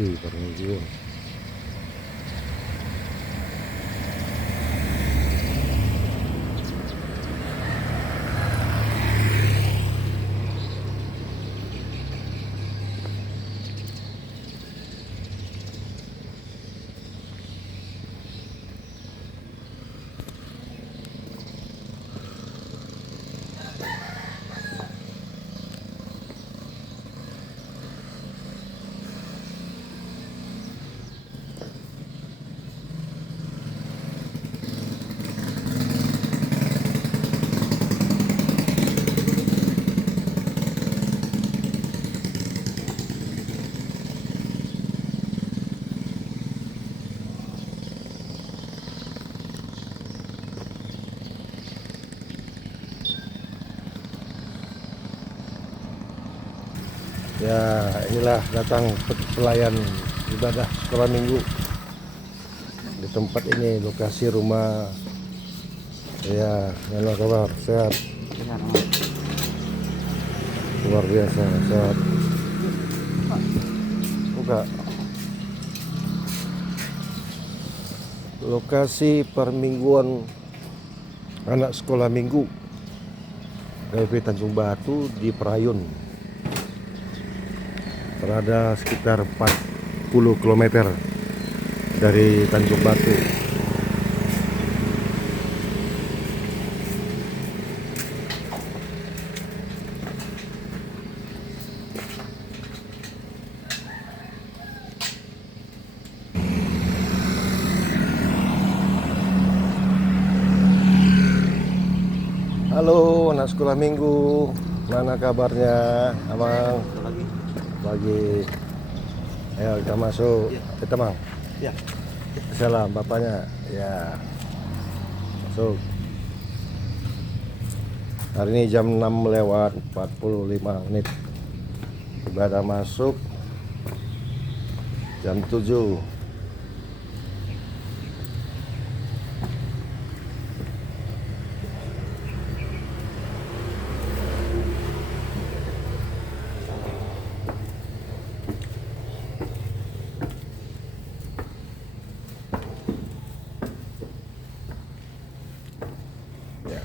lokasi Permingguan. Ya, inilah datang pelayan ibadah sekolah minggu di tempat ini, lokasi rumah. Ya, mana kabar? Sehat? Luar biasa, sehat. Buka. Lokasi permingguan anak sekolah minggu dari Tanjung Batu di Perayun. Berada sekitar 40 km dari Tanjung Batu. Halo anak sekolah minggu, mana kabarnya abang? Lagi, ayo kita masuk, kita bang. Ya. Salam bapaknya, ya. Masuk. Hari ini jam 6 lewat 45 menit. Ibadah masuk jam 7.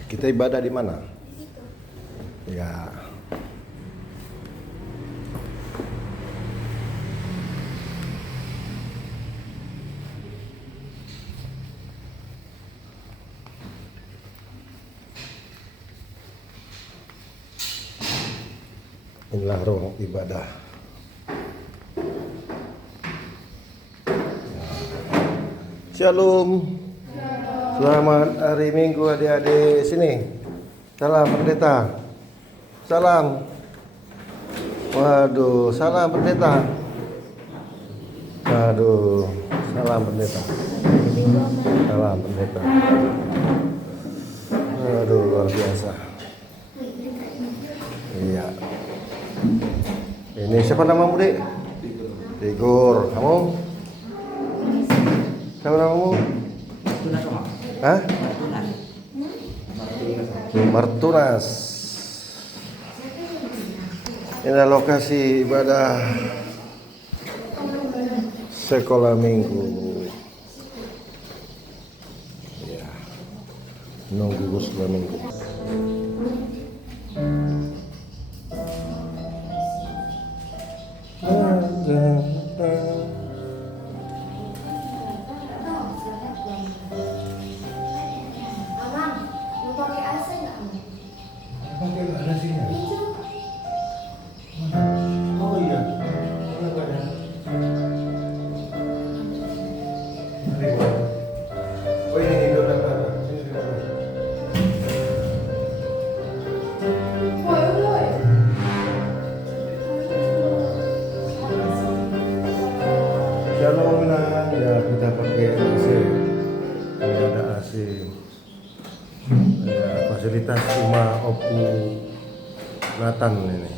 Kita ibadah di mana? Ya. Inilah ruang ibadah. Shalom. Selamat hari Minggu adik-adik sini. Salam pendeta. Salam. Waduh, salam pendeta. Waduh, salam pendeta. Salam pendeta. Waduh, luar biasa. Iya. Ini siapa namamu, Dek? Tigor. Kamu? Siapa namamu? Hah? Martunas. Ini lokasi ibadah sekolah minggu. Ya, nunggu sekolah minggu. Shalom, ya kita pakai AC. Ini ada AC. Ya, fasilitas rumah Opu Nathan ini.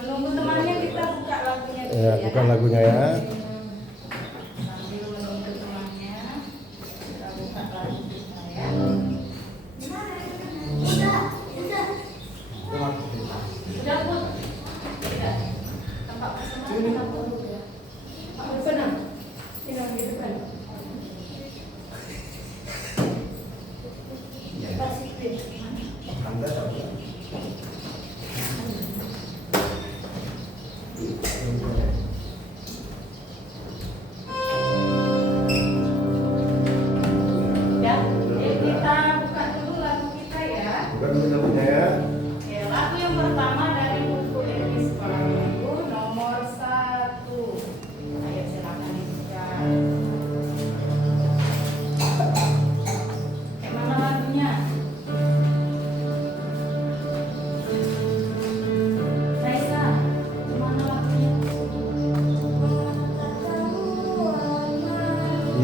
Menunggu temannya kita buka lagunya. Ya, bukan lagunya ya. Sambil menunggu temannya, kita buka lagu kita ya.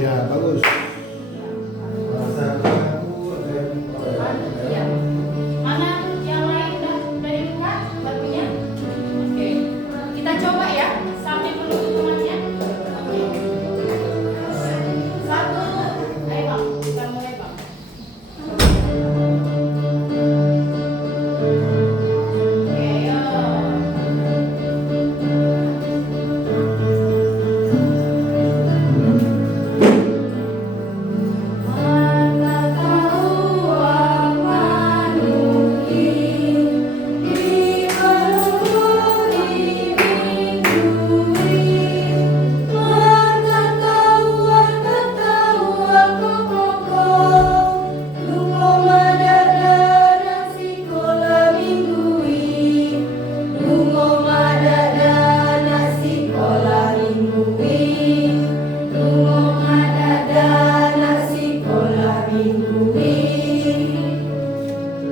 Ya, bagus. Bahasa aku Iya. Mana yang lain udah dibuka lagunya? Oke. Kita coba ya sambil menunggu temannya. Oke. Satu, ayo bang, kita mulai bang. Oke, ayo.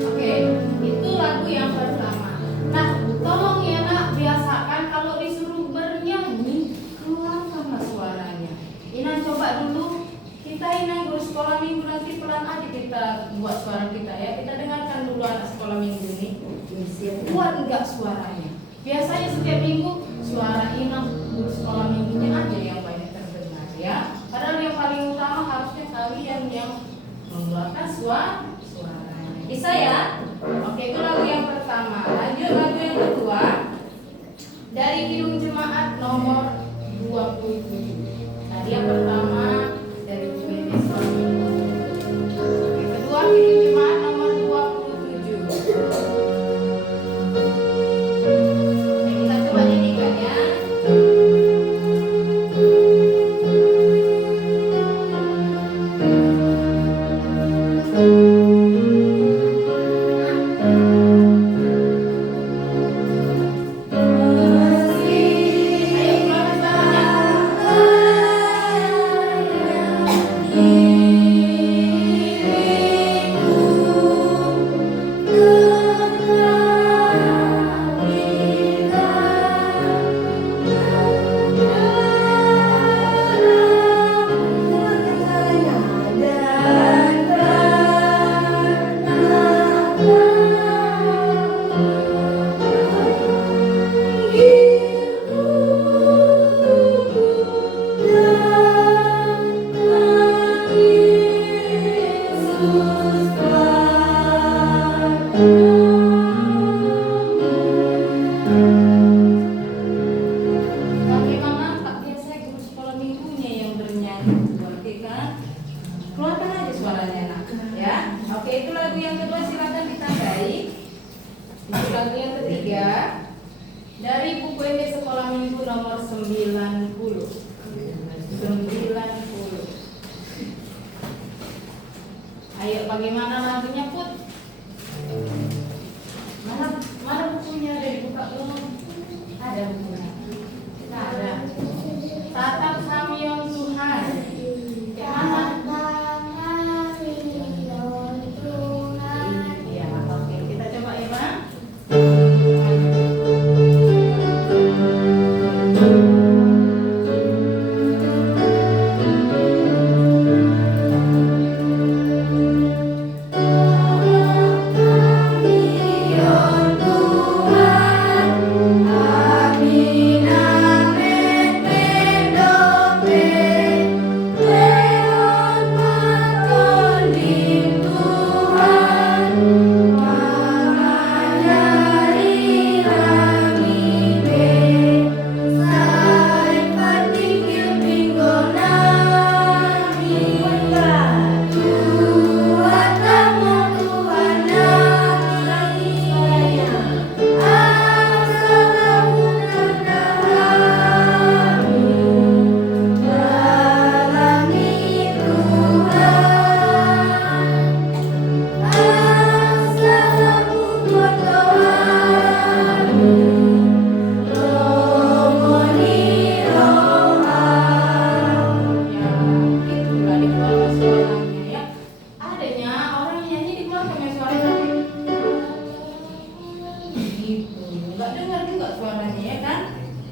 Oke, itu lagu yang pertama. Nah, tolong ya nak, biasakan kalau disuruh bernyanyi, keluarkanlah suaranya. Ina coba dulu, kita Ina guru sekolah minggu nanti pelan aja kita buat suara kita ya. Kita dengarkan dulu anak sekolah minggu ini. Kuat enggak suaranya? Biasanya setiap minggu suara Ina guru sekolah minggunya aja yang banyak terdengar ya. Padahal yang paling utama harusnya kalian yang mengeluarkan suaranya. Bisa ya? Oke, itu lagu yang pertama. Lanjut lagu yang kedua. Dari Kidung Jemaat nomor 27. Tadi yang pertama dari UBD Suami. Yang kedua Kidung Jemaat nomor 27. Oke, kita coba nyanyikan ya. Ayo keluarkan Bagaimana tak biasa guru sekolah minggunya yang bernyanyi, berarti kan? Keluarkan aja suaranya nak, ya. Oke, itu lagu yang kedua, silakan ditandai. Itu lagu yang ketiga dari buku ini sekolah minggu nomor 90. 90. Ayo, bagaimana lagunya Put? Mana bukunya? Ada dibuka belum? Ada bukunya. Nah, ada. Tatap Samyong Tuhan. Gimana? Iya, oke. Kita coba ya, Bang.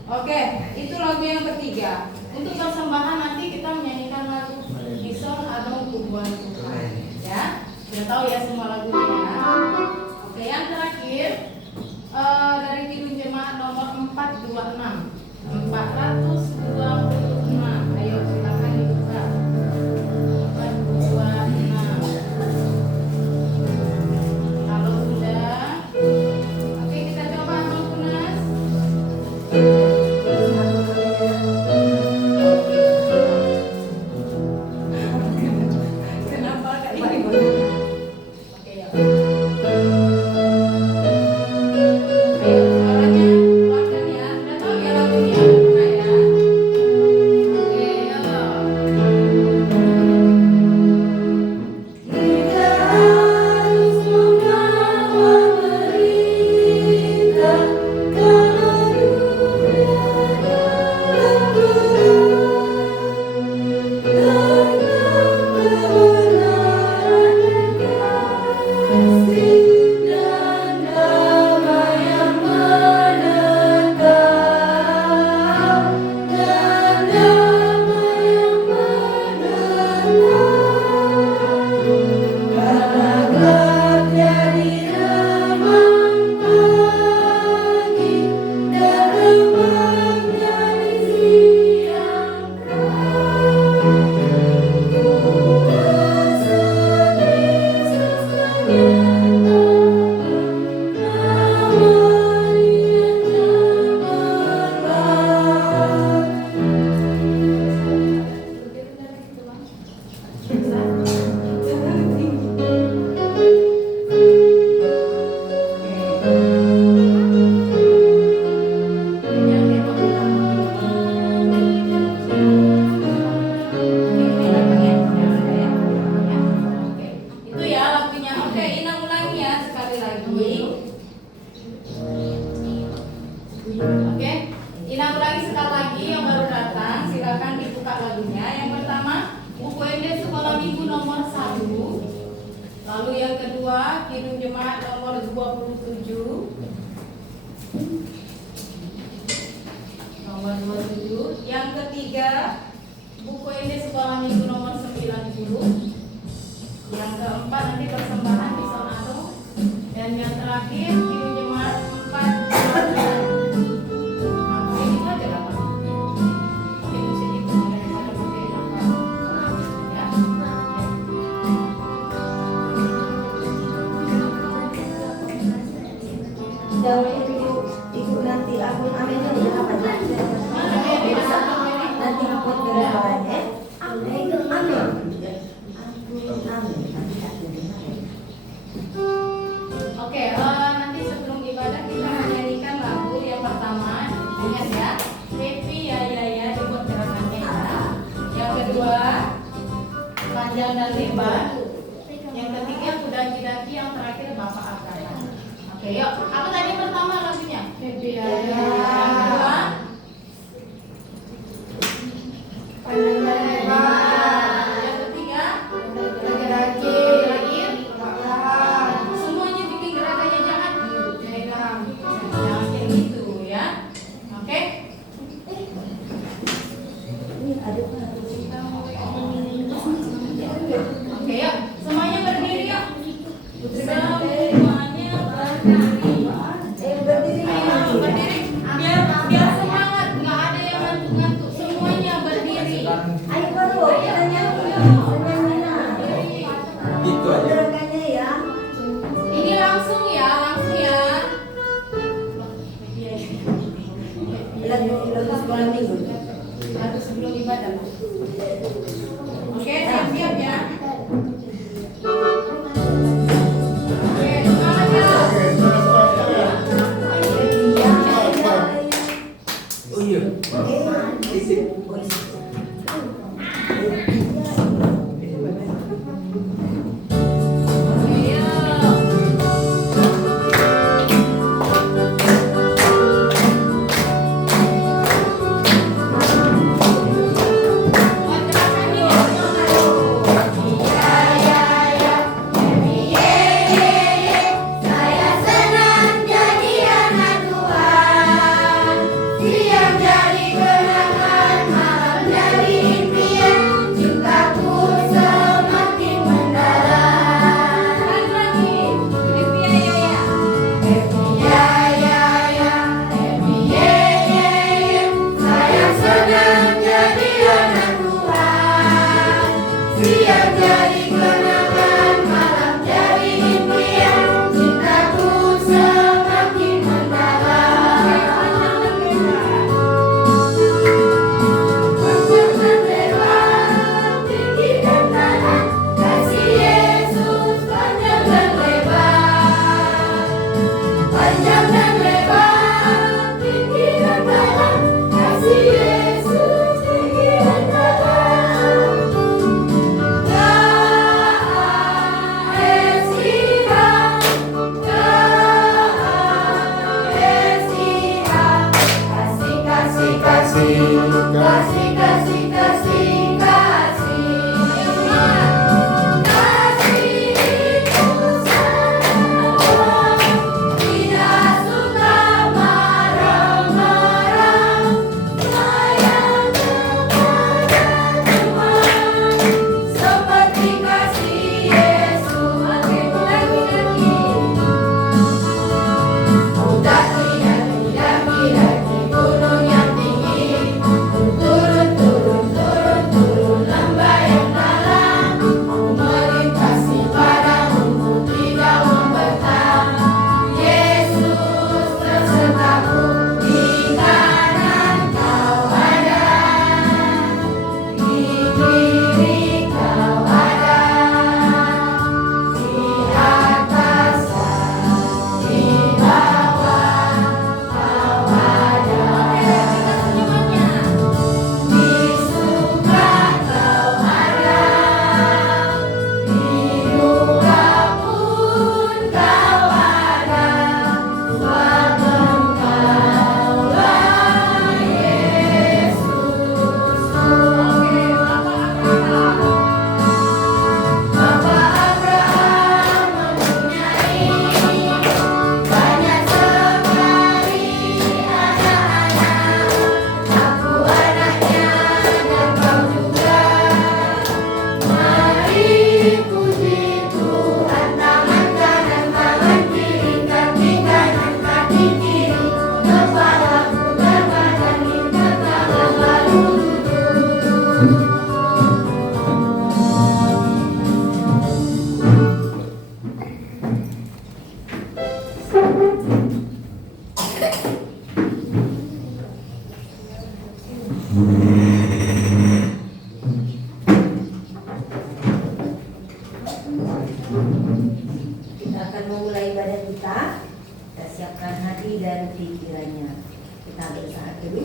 Oke, itu lagu yang ketiga. Untuk persembahan nanti kita menyanyikan lagu Bison Adong Kubuan Tuhan. Ya, sudah tahu ya semua lagunya ya. Oke, yang terakhir dari Kidung Jemaat nomor 426. 426. Ayo silakan dibuka. 426. Kalau sudah, oke kita coba Bang Kunas. Kenapa Kak ini? Oke ya. Ayo suaranya keluarkan ya. Sudah tahu ya lagunya? Bukan ya? Oke, yuk. Kita harus membawa berita kalau dunia tentang kebenaran kasih dan damai yang menetap dan damai yang menetap. Karena gelap jadi remang pagi dan remang jadi siang Itu ya lagunya. Oke, Inang ulangi ya sekali lagi. Oke, Inang ulangi sekali lagi yang baru datang. Silakan dibuka lagunya. Yang pertama, buku ND Sekolah Minggu nomor 1. Lalu yang kedua, Kidung Jemaat nomor 27. Nomor 27. Yang ketiga, buku ND Sekolah Minggu nomor 90. Yang keempat nanti persembahan di Sonado. Dan yang terakhir Kidung Jemaat 4. Oke, itu aja lah Pak. Oke, itu sedikit daripada pakai apa. Ya. Jangan itu nanti akun Amelia ya apa Mana dia di dalam ini? nanti akun gambarnya Amin. Oke, nanti sebelum ibadah kita menyanyikan lagu yang pertama. Ingat ya, Happy ya ya ya dibuat gerakannya ya. Yang kedua, panjang dan lebar. Yang ketiga, kuda daki. Yang terakhir, Bapak Akan. Oke, yuk. Apa tadi pertama lagunya? Happy ya ya. Yang kedua, panjang dan lebar. Yang ketiga, kuda daki. Terakhir, semuanya bikin gerakannya jangan jangan kayak gitu ya. Oke. Ini ada Oke yuk, semuanya berdiri yuk. Semuanya berdiri. berdiri. Ayo berdiri. Biar semangat, nggak ada yang ngantuk-ngantuk. Semuanya berdiri. Ayo baru kita nyanyi semuanya. Gitu aja. Gerakannya ya. Ini langsung ya. Lagu sekolah minggu. Lagu sebelum ibadah. Oke, siap-siap ya. Oke, semangat ya. Oh iya. Oke, yuk. Buat gerakannya ya. Saya senang jadi anak Tuhan, siang jadi kenangan, malam kasih, kasih, kasih, kasih. Kasih itu salah, tidak suka marah-marah, sayang kepada Tuhan, seperti kasih Yesus. Lagi-lagi. Daki-daki gunung yang tinggi, turun, turun, turun, turun lembah yang dalam, melintasi padangmu tidak membentang. Yesus tersertaku, di kanan kau ada, di kiri kau ada, di atas dan di bawah kau ada. Di suka kau ada, di duka pun kau ada, sebab Engkaulah Yesus. Bapa Abraham mempunyai banyak sekali anak-anak. Aku anaknya dan kau juga. Mari puji Tuhan, tangan kanan, tangan kiri, kaki kanan, kaki kiri, kepalaku terbadangi ke tangan lalu duduk. Kita akan memulai ibadah kita. Kita siapkan hati dan pikirannya. Kita bersaat dulu.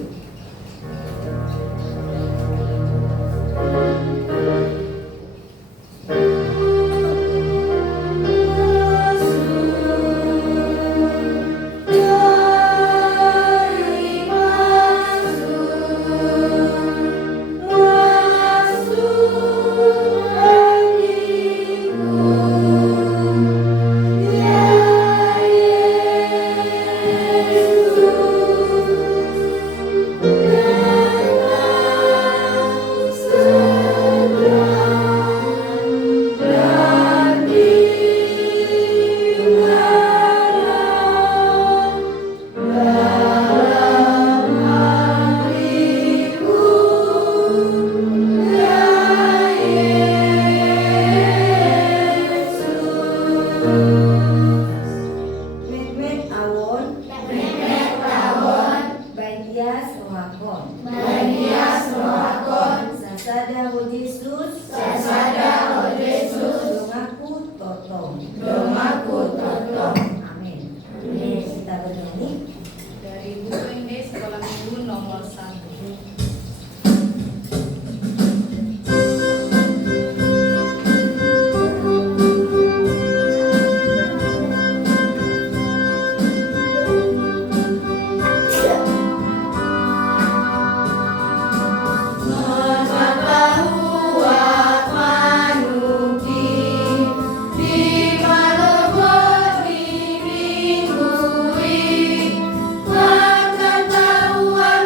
Mehmet Awon, Bandias Rohakon, Sasada Ho Yesus, Domaku Totong. Amin. Kita bernyanyi. Dari buku ini sekolah minggu nomor 1. Mengetahuan manuki di malebot mingui, makan tahuan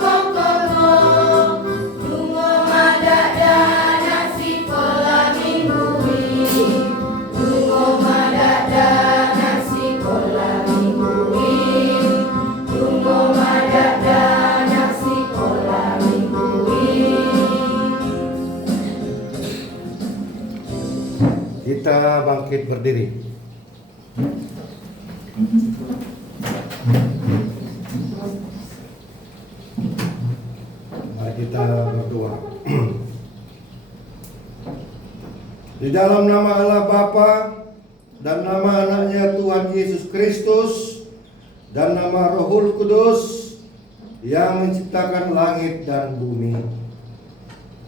pokoknya, dungo madada nasi kola mingui, dungo madada nasi kola mingui, dungo madada nasi kola mingui. Kita bangkit berdiri. Mari kita berdoa. Di dalam nama Allah Bapa dan nama anaknya Tuhan Yesus Kristus dan nama Rohul Kudus yang menciptakan langit dan bumi.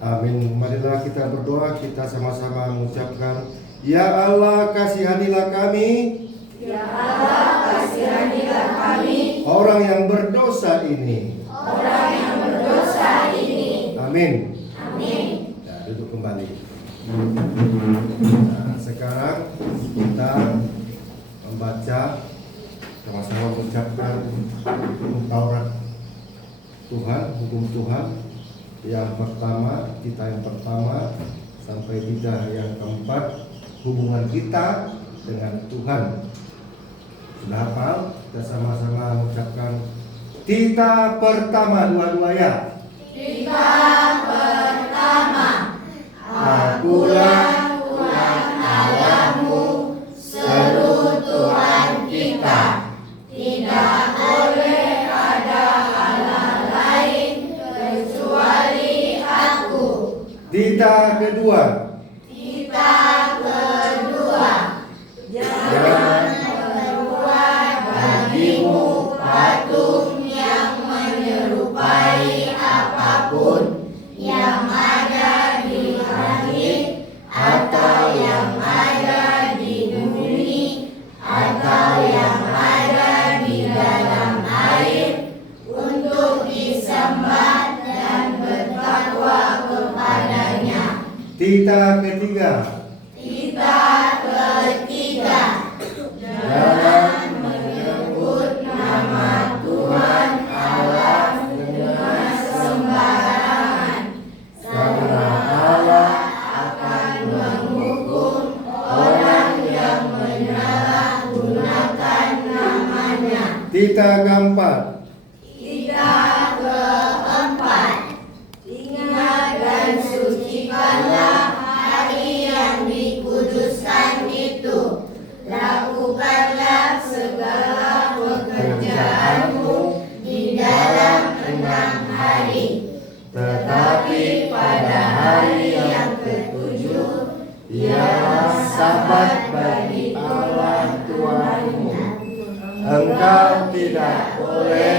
Amin. Marilah kita berdoa, kita sama-sama mengucapkan, Ya Allah, kasihanilah kami. Ya Allah, kasihanilah kami. Orang yang berdosa ini. Orang yang berdosa Amin. Amin. Ya, duduk kembali. Nah, sekarang kita membaca sama-sama mengucapkan hukum Taurat Tuhan, hukum Tuhan yang pertama, kita yang pertama sampai kita yang keempat, hubungan kita dengan Tuhan. Sudah hafal? Kita sama-sama mengucapkan kita pertama, dua-dua ya. Kita pertama, Akulah Tuhan Allahmu, seru Tuhan kita. Tidak boleh ada Allah lain kecuali Aku. kita kedua. Kita kedua, Jangan berbuat bagimu patung yang menyerupai apapun yang ada di langit atau yang ada di bumi atau yang ada di dalam air untuk disembah dan bertakwa kepadanya. kita ketiga. Kita ketiga, Jangan menyebut nama Tuhan Allah dengan sembarangan, karena Allah akan menghukum orang yang menyalahgunakan namanya. kita keempat. Kita keempat, ingat dan sucikanlah hari yang dikuduskan itu. Lakukanlah segala pekerjaanmu di dalam 6 hari. Tetapi pada hari yang ketujuh ialah Sabat bagi Allah Tuhanmu. Engkau tidak boleh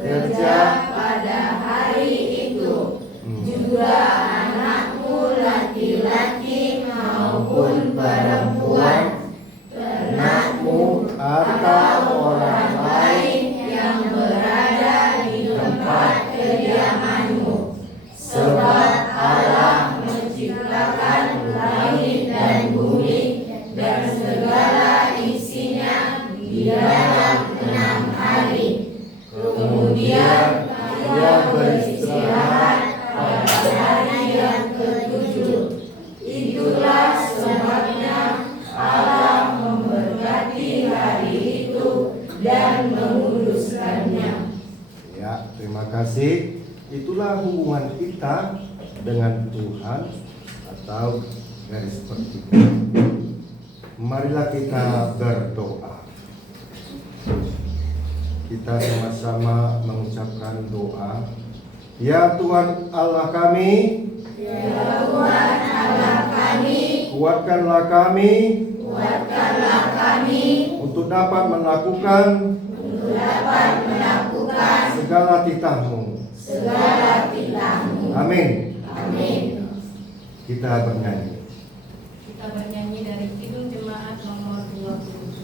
kerja. Pada hari itu juga anakmu laki-laki maupun perempuan, ternakmu Atau orang lain yang berada di tempat kediamanmu. Sebab Allah menciptakan langit dan bumi dan segala isinya di dalam 6 hari. Kemudian Ia beristirahat pada hari yang ketujuh. Itulah sebabnya Allah memberkati hari itu dan menguduskannya. Ya, terima kasih. Itulah hubungan kita dengan Tuhan atau garis seperti itu. Marilah kita berdoa. Kita sama-sama mengucapkan doa. Ya Tuhan Allah kami, Ya Tuhan Allah kami, kuatkanlah kami kuatkanlah kami untuk dapat melakukan segala titah-Mu. segala titah-Mu. Amin. Amin. Kita bernyanyi. Kita bernyanyi dari Kidung Jemaat nomor 27.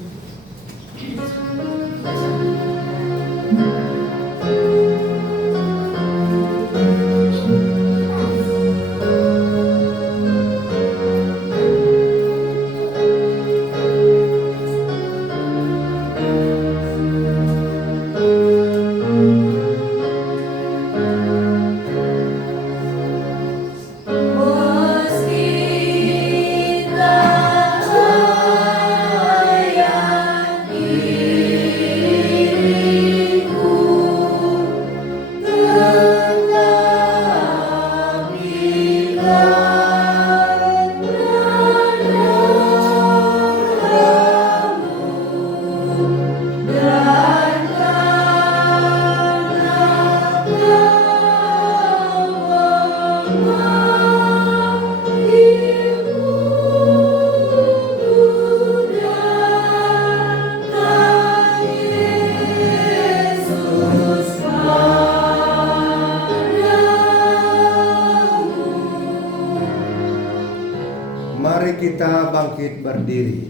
Mari kita bangkit berdiri.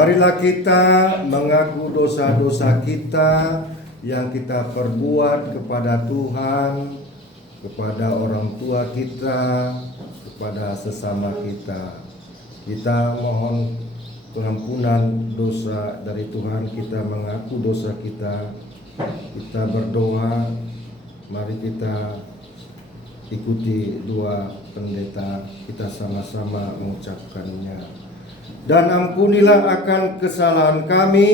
Marilah kita mengaku dosa-dosa kita yang kita perbuat kepada Tuhan, kepada orang tua kita, kepada sesama kita. Kita mohon pengampunan dosa dari Tuhan, kita mengaku dosa kita, kita berdoa. Mari kita ikuti dua pendeta, kita sama-sama mengucapkannya. Dan ampunilah akan kesalahan kami,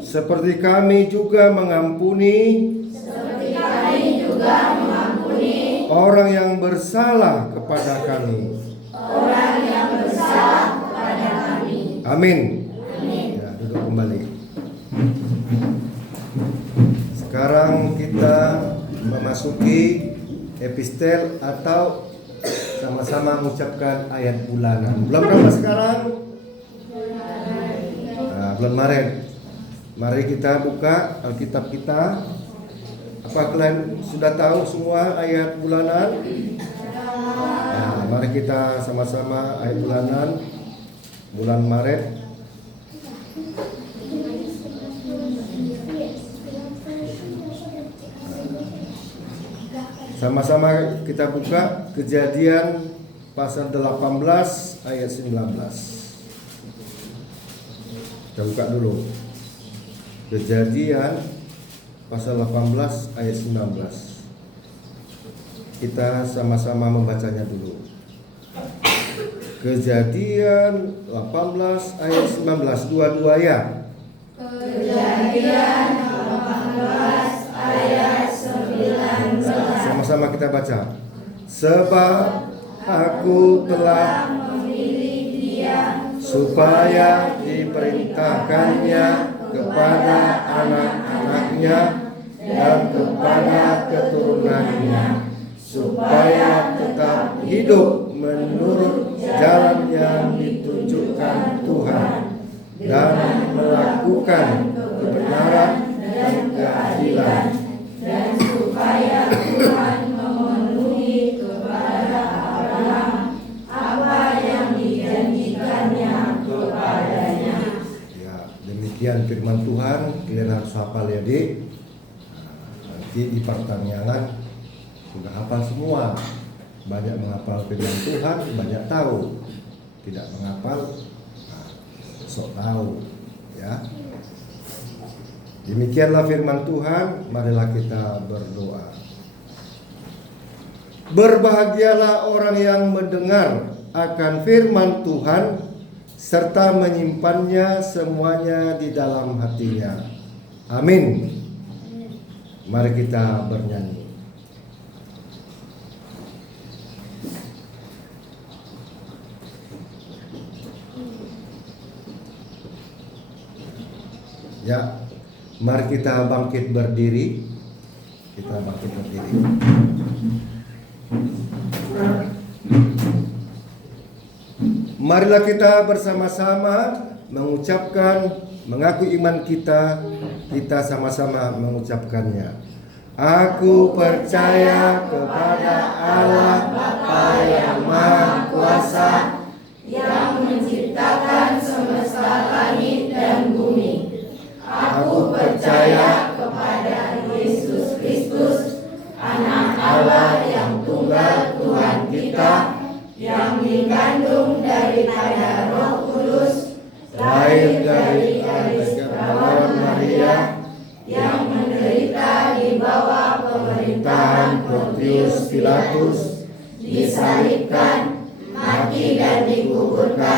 seperti kami juga mengampuni orang yang bersalah kepada kami. Amin. Ya, duduk kembali. Sekarang kita memasuki epistel atau sama-sama mengucapkan ayat bulanan. Bulan berapa sekarang? Nah, bulan Maret. Mari kita buka Alkitab kita. Apa kalian sudah tahu semua ayat bulanan? Nah, mari kita sama-sama ayat bulanan bulan Maret. Sama-sama kita buka Kejadian pasal 18 ayat 19. Kita buka dulu. Kejadian pasal 18 ayat 19. Kita sama-sama membacanya dulu. Kejadian 18 ayat 19, dua-dua ya. Kejadian 18 ayat 19. Sama-sama kita baca. Sebab aku telah memilih dia supaya diperintahkannya kepada anak-anaknya dan kepada keturunannya, supaya tetap hidup menurut jalan yang ditunjukkan Tuhan dan melakukan kebenaran dan keadilan, dan supaya Tuhan memenuhi kepada Abraham apa yang dijanjikannya kepadanya. Ya, demikian firman Tuhan. Kalian harus hafal ya, Dik. Nanti di pertanyaan sudah hafal semua. Banyak menghafal firman Tuhan, banyak tahu. Tidak menghafal, sok tahu ya. Demikianlah firman Tuhan. Marilah kita berdoa. Berbahagialah orang yang mendengar akan firman Tuhan serta menyimpannya semuanya di dalam hatinya. Amin. Mari kita bernyanyi. Ya, mari kita bangkit berdiri. Kita bangkit berdiri. Marilah kita bersama-sama mengucapkan, mengaku iman kita. Kita sama-sama mengucapkannya. Aku percaya kepada Allah Bapa yang Maha Kuasa, yang menciptakan semesta langit dan bumi. Aku percaya kepada Yesus Kristus, Anak Allah yang tunggal Tuhan kita, yang dikandung daripada Roh Kudus, lahir dari Perawan Maria, yang menderita di bawah pemerintahan Pontius Pilatus, disalibkan, mati dan dikuburkan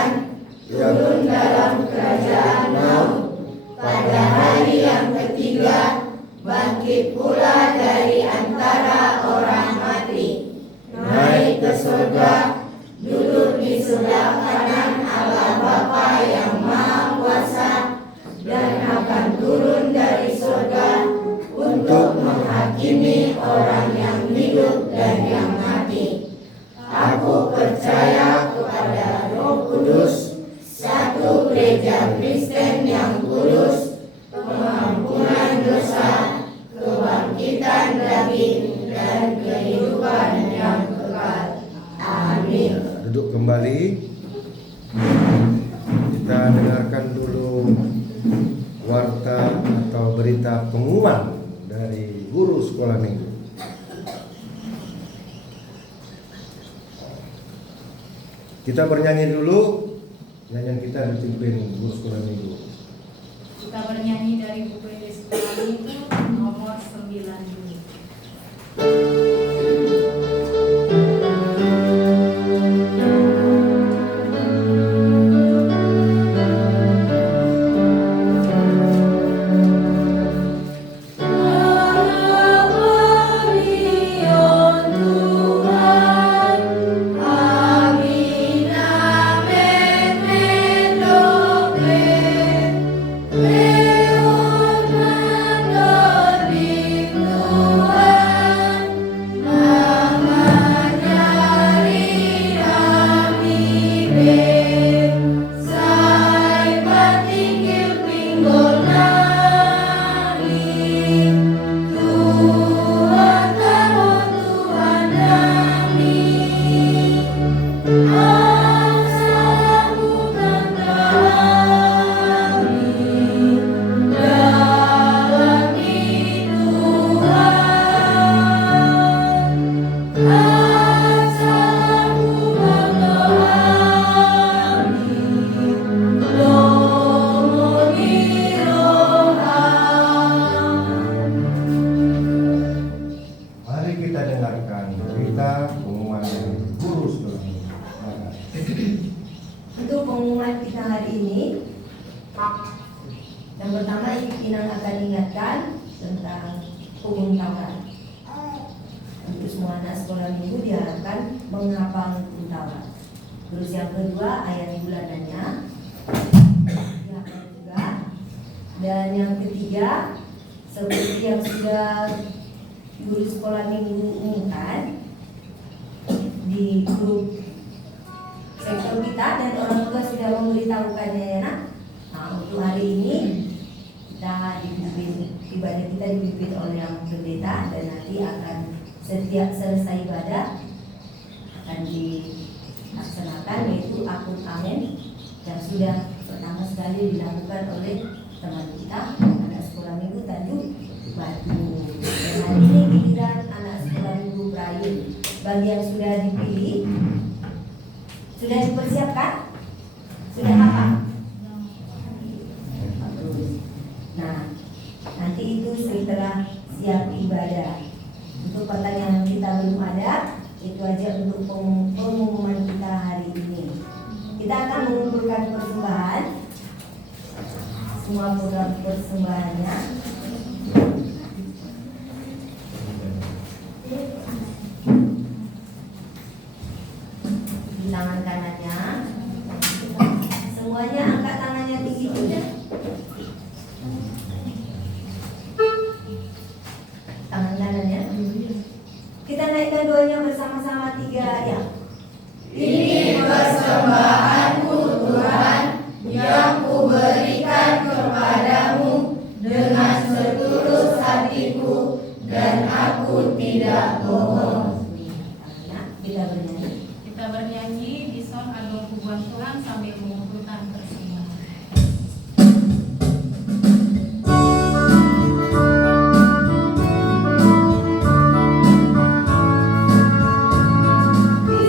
kita dengarkan dulu warta atau berita pengumuman dari guru sekolah minggu. Kita bernyanyi dulu, nyanyian kita dipimpin guru sekolah minggu. Kita bernyanyi dari buku di sekolah minggu nomor 9 dulu. Mari kita dengarkan berita pengumuman dari guru sekolah minggu. Untuk pengumuman kita hari ini, yang pertama Inang akan ingatkan tentang hukum Taurat. Untuk semua anak sekolah minggu diharapkan menghafal hukum Taurat. Terus yang kedua ayat bulanannya dihafal juga. Dan yang ketiga, seperti yang sudah guru sekolah minggu umumkan di grup sektor kita dan orang tua sudah memberitahukannya ya nak. Nah, untuk hari ini kita dipimpin, ibadah kita dipimpin oleh yang pendeta dan nanti akan setiap selesai ibadah akan dilaksanakan yaitu akun amin yang sudah pertama sekali dilakukan oleh teman kita anak sekolah minggu Tanjung Batu. Dan hari ini giliran anak sekolah minggu Prayu. Bagi yang sudah dipilih, sudah dipersiapkan, sudah apa? Nah, nanti itu setelah siap ibadah. Untuk pertanyaan kita belum ada, itu aja untuk pengumuman kita hari ini. Kita akan mengumpulkan persembahan, semua program persembahannya. Di tangan kanannya, semuanya angkat tangannya tinggi juga. Tangan kanannya. Kita naikkan doanya bersama-sama 3 ya. Ini persembahanku Tuhan yang kuberikan kepadamu dengan setulus hatiku dan aku tidak bohong. Kita bernyanyi. Kita bernyanyi di song Agung Puguan Tuhan sambil mengumpulkan persembahan. Di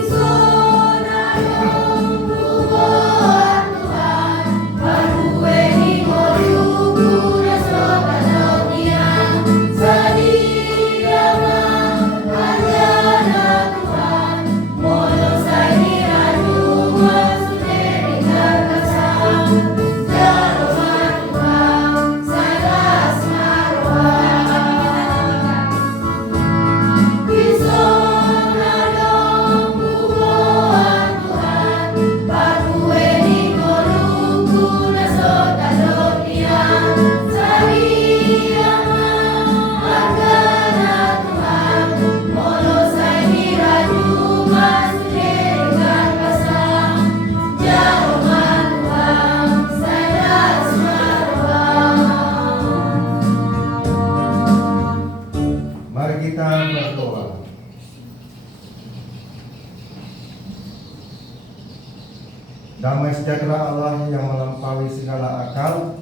sejahtera Allah yang melampaui segala akal,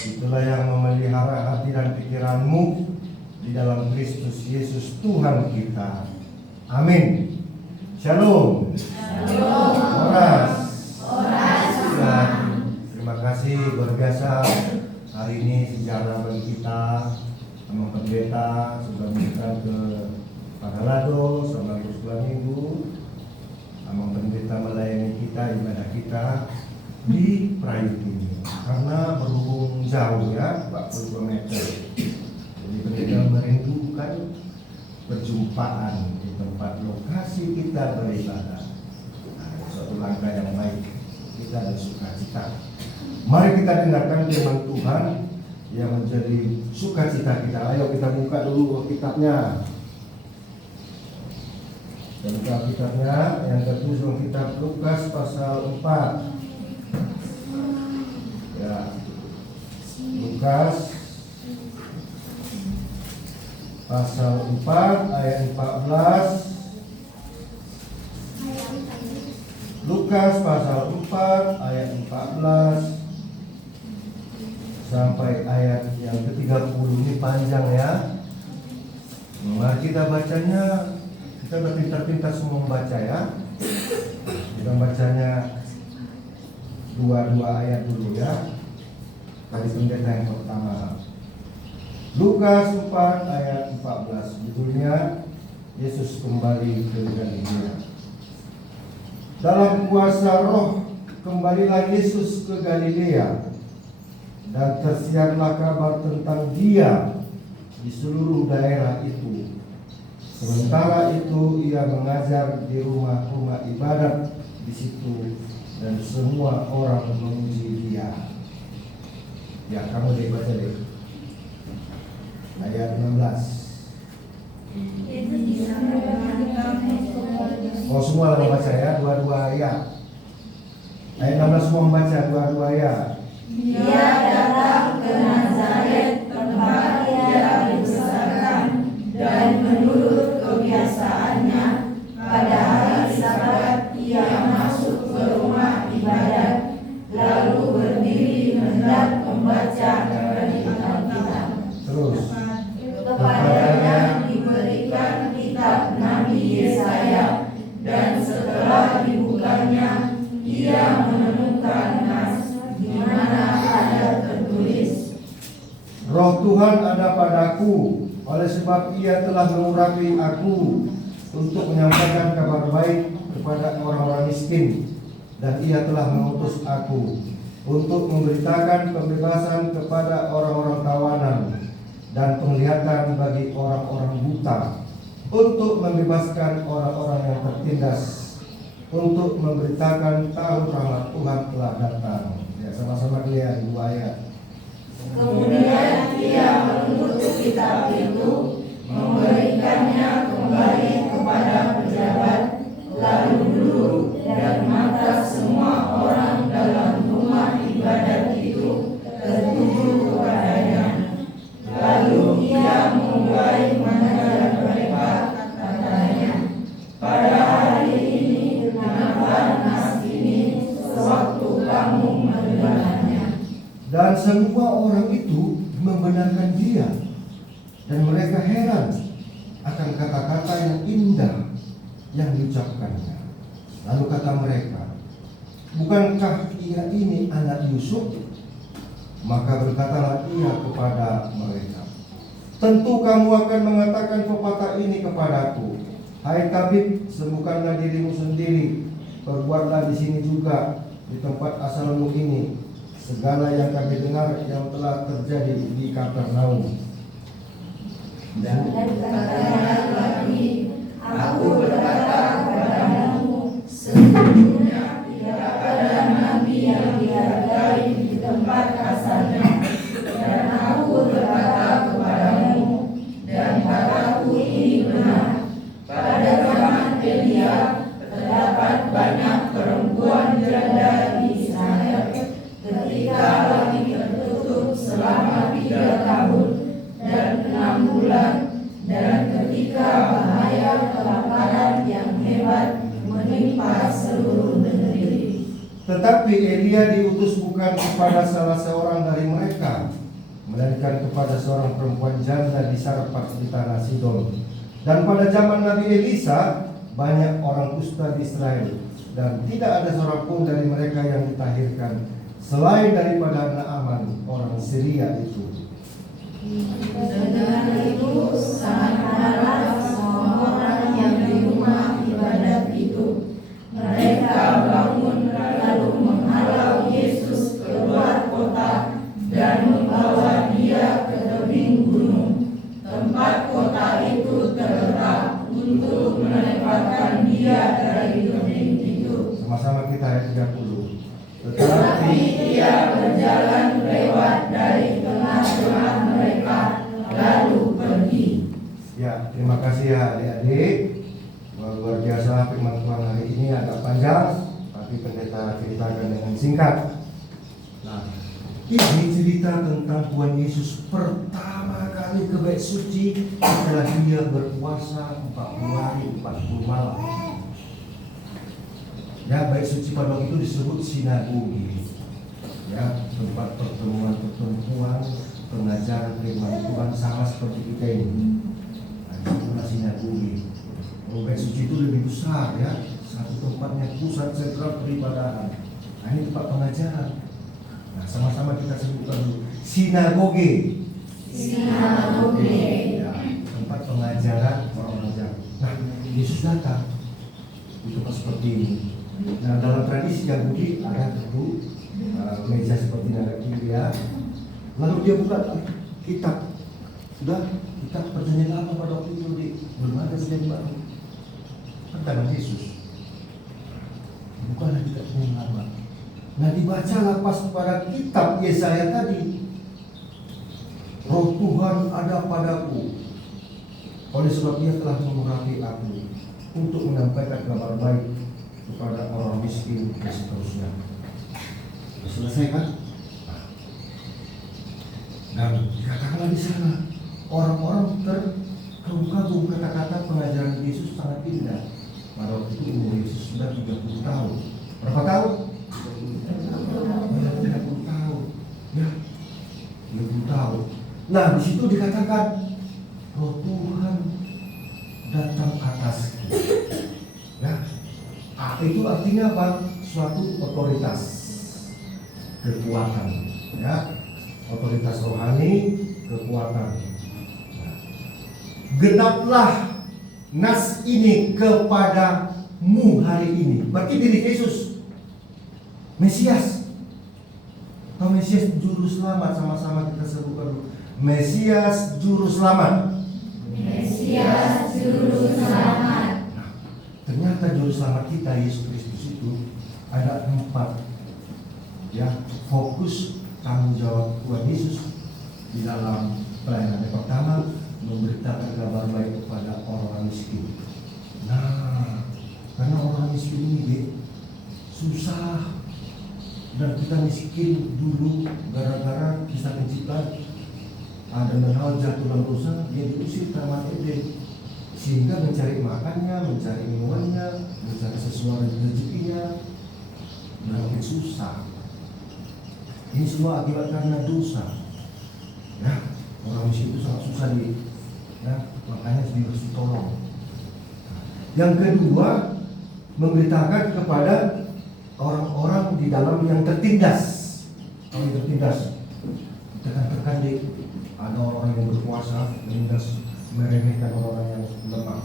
itulah yang memelihara hati dan pikiranmu di dalam Kristus Yesus Tuhan kita. Amin. Shalom. Oras. Tuhan. Terima kasih luar biasa. Hari ini sejarah bagi kita. Sama pendeta sudah kita ke Pagalado selama sebulan minggu. Sama pendeta melayani kita, ibadah kita di Prayuti. Karena berhubung jauh ya, 40 km. Jadi pendeta merindukan perjumpaan di tempat lokasi kita beribadah. Nah, suatu langkah yang baik, kita ada sukacita. Mari kita dengarkan firman Tuhan yang menjadi sukacita kita. Ayo kita buka dulu kitabnya. Dan buka kitabnya yang tertulis dalam kitab Lukas pasal 4. Ya, Lukas pasal 4 ayat 14. Lukas pasal 4 ayat 14 sampai ayat yang ke-30. Ini panjang ya. Mari kita bacanya. Kita berpintar-pintar semua membaca ya. Kita bacanya dua ayat dulu ya. Dari pendeta yang pertama. Lukas 4 ayat 14. Judulnya Yesus kembali ke Galilea. Dalam kuasa Roh kembalilah Yesus ke Galilea, dan tersiarlah kabar tentang Dia di seluruh daerah itu. Sementara itu ia mengajar di rumah-rumah ibadat di situ, dan semua orang memuji Dia. Ya, kamu baca deh. Ayat 16. Oh, semua membaca ya, dua-dua ya. Ayat 16 semua membaca dua-dua ya. Dia datang ke Nazaret, tempat Ia dibesarkan, dan menurut kebiasaannya pada hari Sabat Ia masuk ke rumah ibadat, lalu berdiri hendak membaca dari Alkitab. Terus. Kepadanya diberikan kitab Nabi Yesaya, dan setelah dibukanya ia menemukan nas di mana ada tertulis, Roh Tuhan ada padaku, oleh sebab Ia telah mengurapi aku untuk menyampaikan kabar baik kepada orang-orang miskin, dan Ia telah mengutus aku untuk memberitakan pembebasan kepada orang-orang tawanan dan penglihatan bagi orang-orang buta, untuk membebaskan orang-orang yang tertindas, untuk memberitakan tahun rahmat Tuhan telah datang. Ya, sama-sama lihat dua ayat. kemudian ia menutup kitab itu, memberikannya kembali kepada pejabat, lalu duduk, dan mata semua orang dalam rumah ibadat itu tertuju kepadanya. Lalu ia mulai mengajar mereka, katanya, pada hari ini kenapa nas ini sewaktu kamu mendengarnya. Dan semua orang itu membenarkan Dia, dan mereka heran akan kata-kata yang indah yang diucapkannya. Lalu kata mereka, bukankah Ia ini anak Yusuf? Maka berkatalah Ia kepada mereka, tentu kamu akan mengatakan pepatah ini kepadaku, hai tabib, sembuhkanlah dirimu sendiri, perbuatlah di sini juga, di tempat asalmu ini, segala yang kami dengar yang telah terjadi di Kapernaum. Dan katanya lagi, aku berkata kepadamu, sesungguhnya tidak ada nabi yang dihargai di tempat asalnya. Dan aku berkata kepadamu, dan kataku ini benar, pada zaman Elia terdapat banyak perempuan janda di Israel, ketika lagi tertutup selama 3 tahun dan 6 bulan, dan ketika bahaya kelaparan yang hebat menimpa seluruh Tetapi Elia diutus bukan kepada salah seorang dari mereka, melainkan kepada seorang perempuan janda di Sarepta di tanah Sidon. Dan pada zaman Nabi Elisa banyak orang kusta di Israel, dan tidak ada seorang pun dari mereka yang ditahirkan selain daripada Naaman orang Syria itu. Dengan itu sangat marah semua orang yang di rumah ibadat itu. Mereka bangun lalu menghalau Yesus keluar kota dan membawa dia ke tebing gunung, tempat kota itu terletak, untuk melemparkan dia dari tebing itu. Sama-sama kita ayat 30. Tetapi dia berjalan lewat dari tengah-tengah mereka, lalu pergi. Ya, terima kasih ya adik-adik. Luar biasa firman Tuhan hari ini agak panjang, tapi pendeta ceritakan dengan singkat. Nah, ini cerita tentang Tuhan Yesus pertama kali ke Bait Suci setelah dia berpuasa 40 hari 40 malam. Ya, Bait Suci pada waktu itu disebut sinagogi. Ya, tempat pertemuan pengajaran firman Tuhan sama seperti kita ini. Nah, itulah sinagogi. Bait Suci itu lebih besar ya, satu tempatnya pusat sentral peribadahan. Nah, ini tempat pengajaran. Nah, sama-sama kita sebutkan dulu sinagogi. Sinagogi. Ya, tempat pengajaran orang ajar. Nah, Yesus datang di tempat seperti ini. Nah, dalam tradisi Yahudi ada tentu meja seperti ini ya. Lalu dia buka kitab. Sudah, kitab perjanjian lama pada waktu itu belum ada perjanjian baru. Tentang Yesus. Bukanlah kitab perjanjian lama. Nah, dibacalah pas pada kitab Yesaya tadi. Roh Tuhan ada padaku, oleh sebab Dia telah mengurapi aku untuk menyampaikan kabar baik kepada orang miskin dan seterusnya. Sudah selesai kan? Dan dikatakanlah di sana orang-orang terkagum-kagum kata-kata pengajaran Yesus sangat indah. Pada waktu itu umur Yesus sudah 30 tahun. Berapa tahun? 30 tahun. Ya, 30 tahun. Nah, di situ dikatakan Roh Tuhan datang atasku. Ya, itu artinya apa? Suatu otoritas, kekuatan. Ya, otoritas rohani, kekuatan. Nah, genaplah nas ini kepadamu hari ini. Berarti diri Yesus, Mesias. Atau Mesias juru selamat, sama-sama kita sebutkan dulu. Mesias juru selamat. Mesias juru selamat. Nah, ternyata juru selamat kita Yesus Kristus itu ada 4. Ya, fokus tanggung jawab Tuhan Yesus di dalam pelayanan. Yang pertama, memberitakan kabar baik kepada orang miskin. Nah, karena orang miskin ini susah, dan kita miskin dulu gara-gara kisah penciptaan. Adam dan Hawa jatuh dalam dosa, dia diusir taman Eden, sehingga mencari makannya, mencari minumannya, mencari sesuatu rezekinya makin susah. Ini semua akibat karena dosa. Ya, orang miskin itu sangat susah makanya harus ditolong. Yang kedua, memberitakan kepada orang-orang di dalam yang tertindas. Orang yang tertindas, tekan-tekan ada orang yang berkuasa menindas, meremehkan orang yang lemah.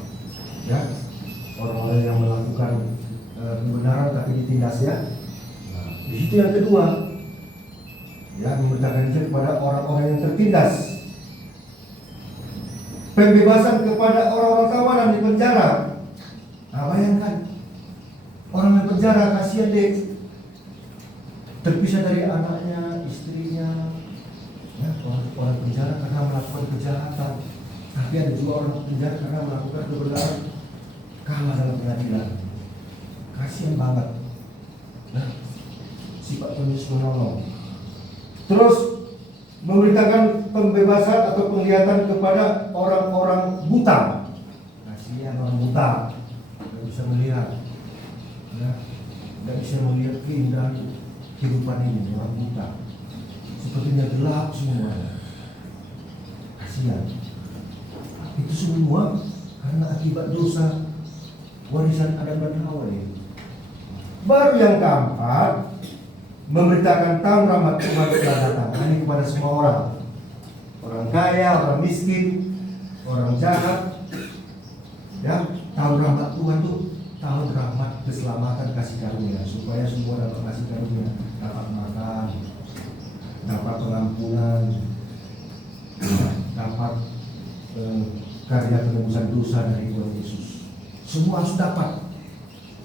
Ya, orang-orang yang melakukan kebenaran tapi ditindas ya. Nah, di situ yang kedua, ya, memberitakan kepada orang-orang yang tertindas. Pembebasan kepada orang-orang tawanan di penjara. Nah, bayangkan orang yang penjara, kasihan deh, terpisah dari anaknya, istrinya. Ya, orang penjara karena melakukan kejahatan, tapi ada juga orang penjara karena melakukan kebenaran, kalah dalam pengadilan. Kasihan banget. Nah, sifat Yesus menolong. Terus memberitakan pembebasan atau penglihatan kepada orang-orang buta. Kasihan orang buta, tidak bisa melihat. Ya, tidak bisa melihat keindahan kehidupan ini orang buta. Sepertinya gelap semuanya. Kasihan. Itu semua karena akibat dosa warisan Adam dan Hawa ini. Baru yang keempat, memberitakan tahun rahmat Tuhan telah datang. Ini kepada semua orang. Orang kaya, orang miskin, orang jahat. Ya, tahun rahmat Tuhan itu tahun rahmat keselamatan kasih karunia, supaya semua dapat kasih karunia, dapat makan, dapat pengampunan, dapat karya penebusan dosa dari Tuhan Yesus. Semua harus dapat.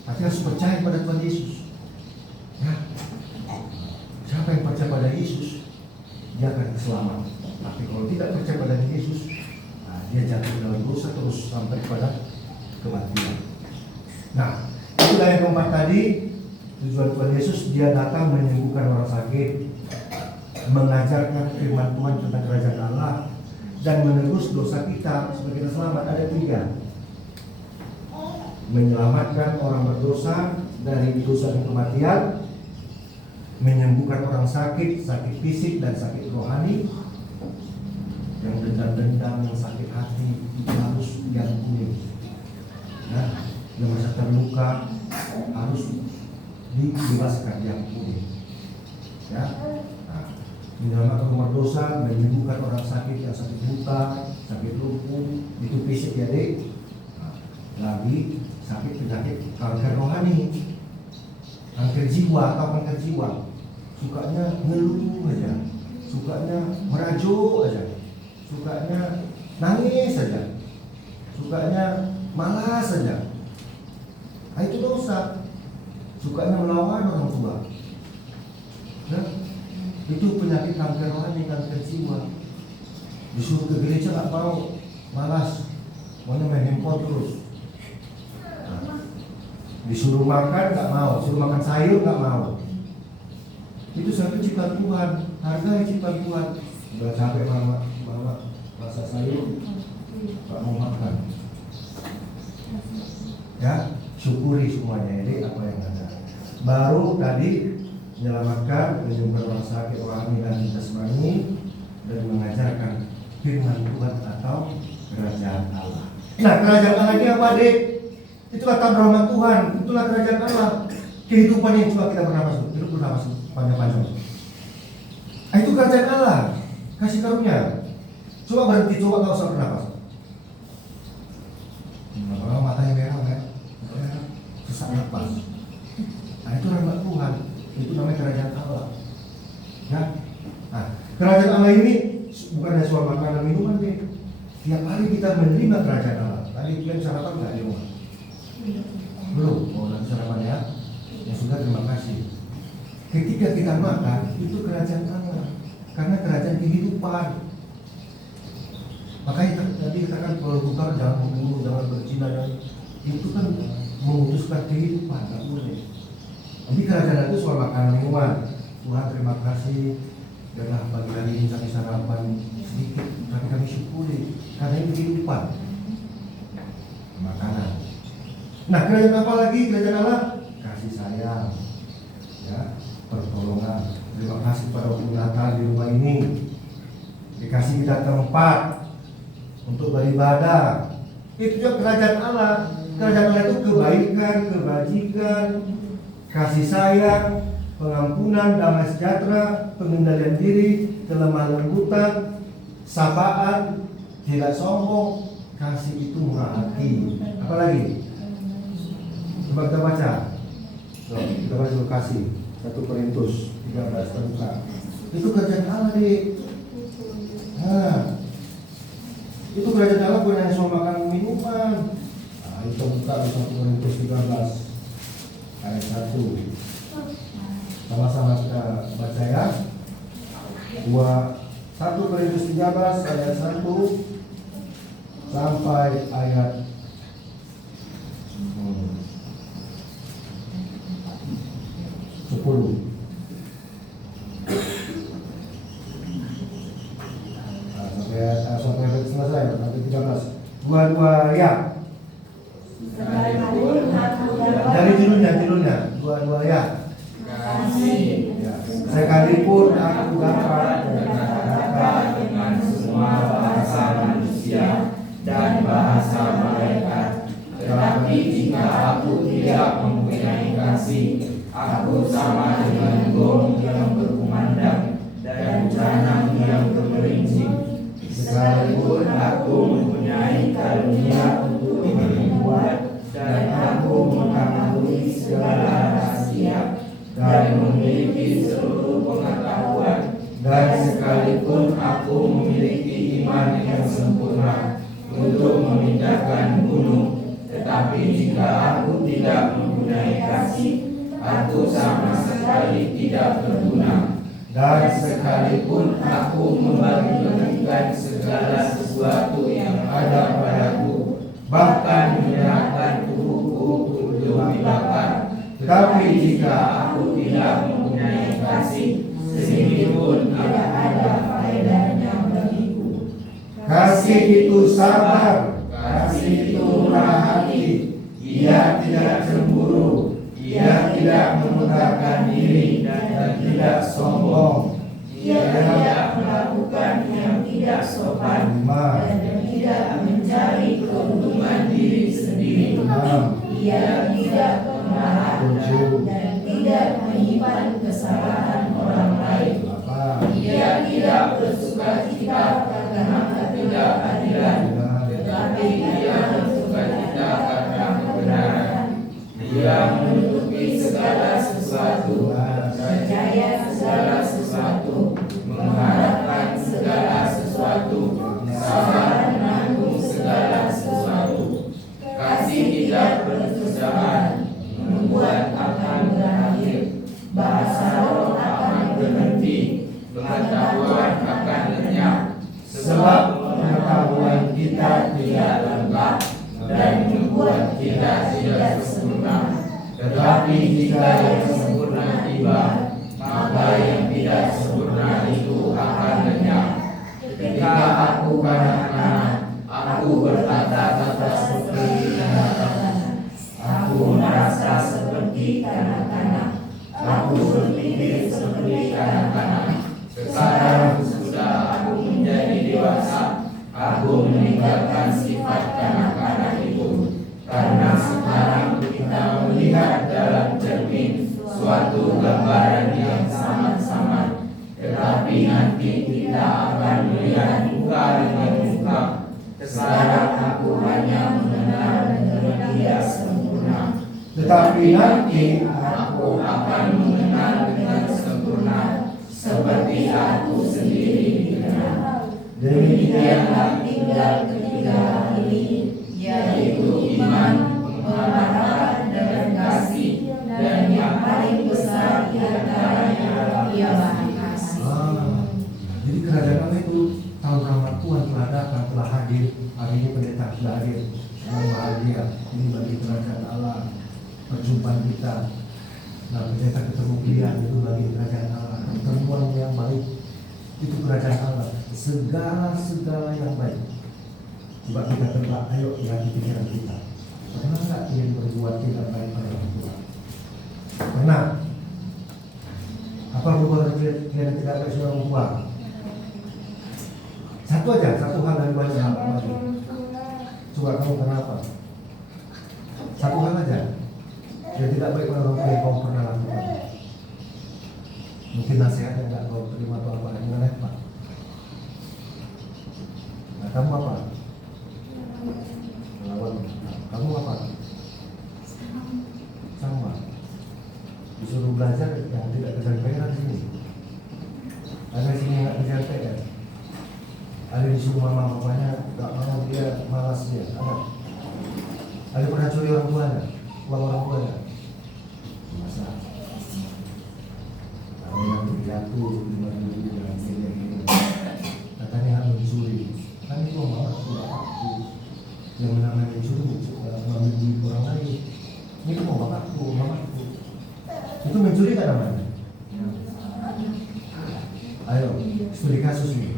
Tapi harus percaya pada Tuhan Yesus. Ya. Siapa yang percaya pada Yesus, dia akan selamat. Tapi kalau tidak percaya pada Yesus, dia jatuh dalam dosa terus sampai pada kematian. Nah, itulah yang keempat tadi. Tujuan Tuhan Yesus, dia datang menyembuhkan orang sakit, mengajarkan firman Tuhan tentang kerajaan Allah, dan menebus dosa kita supaya kita selamat. Ada 3. Menyelamatkan orang berdosa dari dosa dan kematian, menyembuhkan orang sakit, sakit fisik dan sakit rohani. Yang dendam-dendam, yang sakit hati, itu harus diampuni. Nah, yang merasa terluka harus dibebaskan, diampuni. Ya, nah, menyelamatkan orang berdosa, menyembuhkan orang sakit, yang sakit buta, sakit lumpuh, itu fisik ya dek. Nah, lagi sakit penyakit kanker rohani, kanker jiwa atau kanker jiwa, sukanya ngeluh aja, sukanya merajuk aja, sukanya nangis saja, sukanya malas saja. Nah, itu dosa. Sukanya melawan orang tua. Nah, itu penyakit kanker rohani, kanker jiwa. Disuruh ke gereja nggak mau, malas, maunya main handphone terus. Nah, disuruh makan nggak mau, suruh makan sayur nggak mau. Itu satu ciptaan Tuhan, hargai ciptaan Tuhan. Udah capek mama masak sayur, nggak mau makan. Ya, syukuri semuanya ini apa yang ada. Baru tadi menyelamatkan, menyembuhkan orang sakit, rohani dan jasmani, dan mengajarkan firman Tuhan atau kerajaan Allah. Nah, kerajaan Allah ini apa, Dek? Itulah tahun rahmat Tuhan, itulah kerajaan Allah. Kehidupan yang coba kita bernapas, hidup bernapas panjang-panjang. Itu kerajaan Allah, kasih karunia. Coba berhenti, coba nggak usah bernapas. Kalau matanya merah kan, susah napas. Nah, itu rahmat Tuhan, itu namanya kerajaan Allah. Ya, nah, kerajaan Allah ini bukan hanya soal makanan minuman deh. Tiap hari kita menerima kerajaan Allah. Tadi kalian sarapan nggak di rumah? Belum, mau nanti sarapan ya. Ya sudah, terima kasih. Ketika kita makan, itu kerajaan Allah, karena kerajaan kehidupan. Makanya tadi katakan kalau bukan jangan membunuh, jangan berzina, dan itu kan memutuskan kehidupan, nggak boleh. Jadi kerajaan itu soal makanan minuman. Tuhan terima kasih, janganlah pagi hari ini kami sarapan sedikit, tapi kami syukuri karena ini kehidupan. Makanan. Nah, kerajaan apa lagi? Kerajaan Allah kasih sayang, ya, pertolongan. Terima kasih pada waktu Natal di rumah ini dikasih kita tempat untuk beribadah. Itu juga kerajaan Allah. Kerajaan Allah itu kebaikan, kebajikan, kasih sayang, pengampunan, damai sejahtera, pengendalian diri, kelemah lembutan, sapaan, tidak sombong, kasih itu murah hati. Apa lagi? Coba kita baca. Kita baca dulu kasih. 1 Korintus 13 terbuka. Itu kerajaan Allah deh. Nah, itu kerajaan Allah bukan hanya soal makan minuman. Nah, itu buka di 1 Korintus 13 ayat 1. Sama-sama kita baca ya. 1 Korintus 13 ayat 1 sampai ayat 10. Sampai ayat selesai ayat 13. Dua-dua ya. Dari judulnya dua-dua ya. Kasih. Ya. sekalipun aku dapat berkata-kata dengan semua bahasa manusia dan bahasa malaikat, tetapi jika aku tidak mempunyai kasih, aku sama dengan gong yang berkumandang dan canang yang bergerincing. Sekalipun aku mempunyai karunia untuk bernubuat dan aku mengetahui segala rahasia dan memiliki seluruh pengetahuan, dan sekalipun aku memiliki iman yang sempurna untuk memindahkan gunung, tetapi jika aku tidak mempunyai kasih, aku sama sekali tidak berguna. Dan sekalipun aku membagi-bagikan segala sesuatu yang ada padaku, bahkan menyerahkan tubuhku untuk dibakar, tetapi jika aku tidak mempunyai kasih, sedikit pun tidak ada faedahnya bagiku. Kasih itu sabar, kasih itu murah hati, ia tidak cemburu, ia tidak memegahkan diri dan tidak sombong, Ia tidak melakukan yang tidak sopan dan tidak mencari keuntungan diri sendiri. Ia tidak pemarah dan tidak menyimpan kesalahan orang lain. Ia tidak bersukacita karena ketidakadilan, tetapi ia bersukacita karena kebenaran. Ia menutupi segala sesuatu, percaya segala sesuatu, mengharapkan segala sesuatu, sabar menanggung segala sesuatu. Kasih tidak berkesudahan, membuat akan berakhir, bahasa roh akan berhenti, pengetahuan akan lenyap, sebab pengetahuan kita tidak lengkap dan membuat kita tidak sempurna. Tetapi jika yang sempurna tiba, maka yang tidak sempurna itu akan lenyap. Ketika aku kanak-kanak, aku berkata-kata seperti kanak-kanak, aku merasa seperti kanak-kanak, aku berpikir seperti kanak-kanak. Sekarang sudah aku menjadi dewasa, aku meninggalkan sifat kanak-kanak itu, karena sekarang kita melihat dalam cermin suatu gambaran yang sama-sama, tetapi nanti kita akan melihat muka dengan muka. Sekarang aku hanya mengenal dengan dia sempurna, tetapi nanti aku akan mengenal dengan sempurna seperti aku sendiri dikenal. Demikianlah tinggal ketiga hal ini, yaitu iman, pengharapan, dan kasih, dan yang paling besar di antaranya ialah kasih. Jadi kerajaan Allah itu tahun rahmat Tuhan telah datang, telah hadir. Hari ini pendeta sudah hadir. Sangat bahagia. Ini bagi kerajaan Allah. Perjumpaan kita. Nah, pendeta ketemu pilihan itu bagi kerajaan Allah. Pertemuan yang baik itu kerajaan Allah. Segala yang baik. Coba kita tebak, ayo di hati pikiran kita. Pernah nggak ingin berbuat tidak baik pada orang tua? Pernah? Apa berbuat tidak baik pada orang tua? Satu aja, satu hal dari banyak hal. Coba kamu kenapa? Satu hal aja yang tidak baik pada orang tua yang kamu pernah lakukan. Mungkin nasihat yang tidak kau terima atau apa yang aneh, Pak. Nah, kamu apa? Melawan. Kamu apa? Sama. Disuruh belajar yang tidak kerjaan PR di sini. Ada sini nggak kerjaan PR. Ada disuruh mama bapaknya nggak mau, dia malas dia. Ada pernah curi orang tuanya, uang orang tuanya. Masa? Ada yang terjatuh ini. Katanya harus mencuri. Kan itu mama aku. Yang namanya mencuri, mengambil duit orang lain. Ini kan mau bapakku, mamaku. Itu mencuri kan namanya? Ayo, studi kasus ini.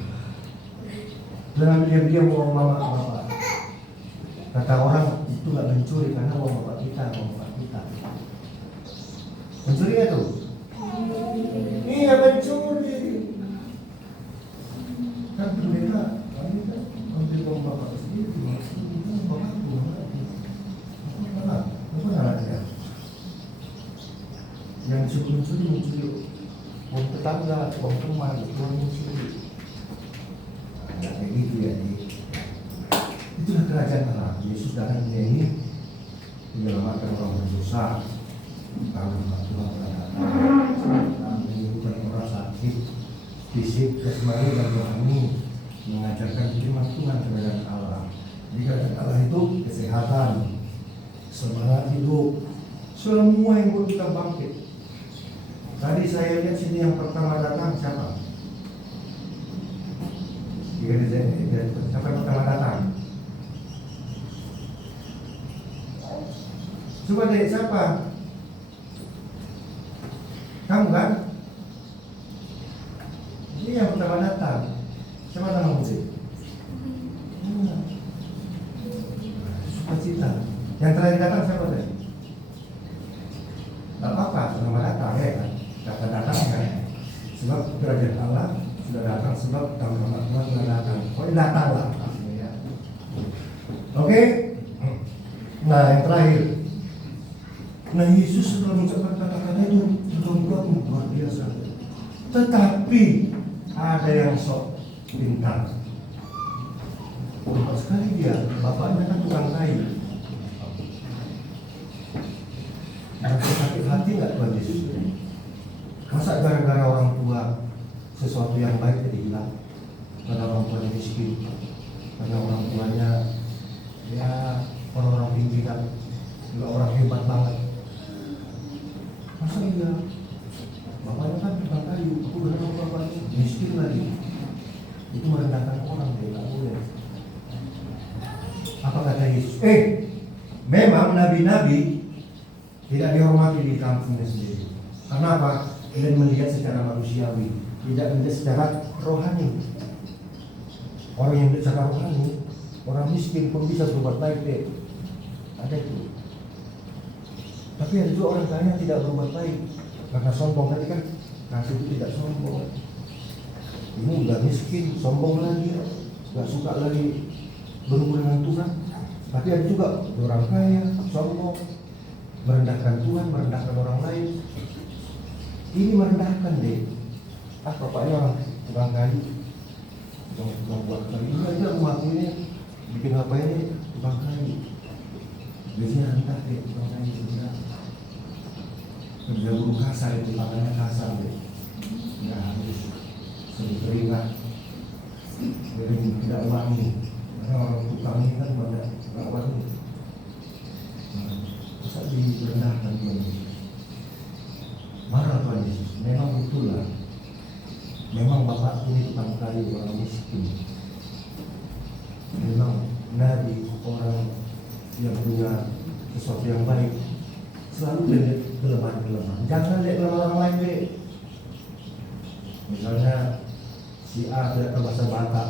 Dan dia mau mama bapak. Kata orang itu nggak mencuri karena mau bapak kita, Mencuri ya tuh? Iya tetangga, tuang teman, tuang musuh. Nah, kayak gitu ya. Itulah kerajaan Allah. Yesus datang dunia ini menyelamatkan orang berdosa. Karena Tuhan datang menyembuhkan orang sakit, fisik, jasmani dan rohani, mengajarkan firman Tuhan kebenaran Allah. Jadi kerajaan Allah itu kesehatan, semangat hidup, semua yang buat kita bangkit. Tadi saya lihat sini yang pertama datang siapa? Siapa yang pertama datang? Coba deh siapa? Kamu kan? Ini yang pertama datang. Siapa nama musik? Sukacita. Yang terakhir datang siapa tadi? Gak apa-apa, selamat datang ya kan? Datang kan? Sebab kerajaan Allah sudah datang, sebab rahmat Tuhan sudah datang. Pokoknya datang lah. Oke? Nah yang terakhir. Nah Yesus setelah mengucapkan kata-kata itu luar biasa. Tetapi ada yang sok pintar. Cepat sekali dia, bapaknya kan tukang kayu. Ada sakit hati nggak Tuhan Yesus? Masa gara-gara orang tua sesuatu yang baik jadi hilang? Karena orang tuanya miskin, karena orang tuanya ya orang-orang pinggiran, juga orang hebat banget. Masa iya? Bapaknya kan tukang kayu, aku berharap bapaknya miskin lagi. Itu merendahkan orang, dia nggak boleh. Apa kata Yesus? Memang nabi-nabi tidak dihormati di kampungnya sendiri. Kenapa? Dia melihat secara manusiawi, tidak melihat secara rohani. Orang yang melihat secara rohani, orang miskin pun bisa berbuat baik deh. Ada itu. Tapi ada juga orang kaya yang tidak berbuat baik karena sombong. Tadi kan kasih itu tidak sombong. Ini udah miskin, sombong lagi, nggak suka lagi berhubungan dengan Tuhan. Tapi ada juga orang kaya, sombong, merendahkan Tuhan, merendahkan orang lain. Ini merendahkan deh. Bapaknya orang tukang kayu, tukang buat kayu. Ini aja rumah ini bikin apa ini tukang kayu. Biasanya rendah deh tukang kayu rendah. Kerja buruh kasar itu tangannya kasar deh. Nggak harus sering keringat, sering tidak wangi. Karena orang tukang ini kan banyak nggak wangi. Masa direndahkan Tuhan Yesus? Marah Tuhan Yesus. Memang itulah. Memang bapak ini tukang kayu, orang miskin. Memang nabi, orang yang punya sesuatu yang baik, selalu lihat kelemahan-kelemahan. Jangan lihat kelemahan orang lain deh. Misalnya si A tidak tahu bahasa Batak,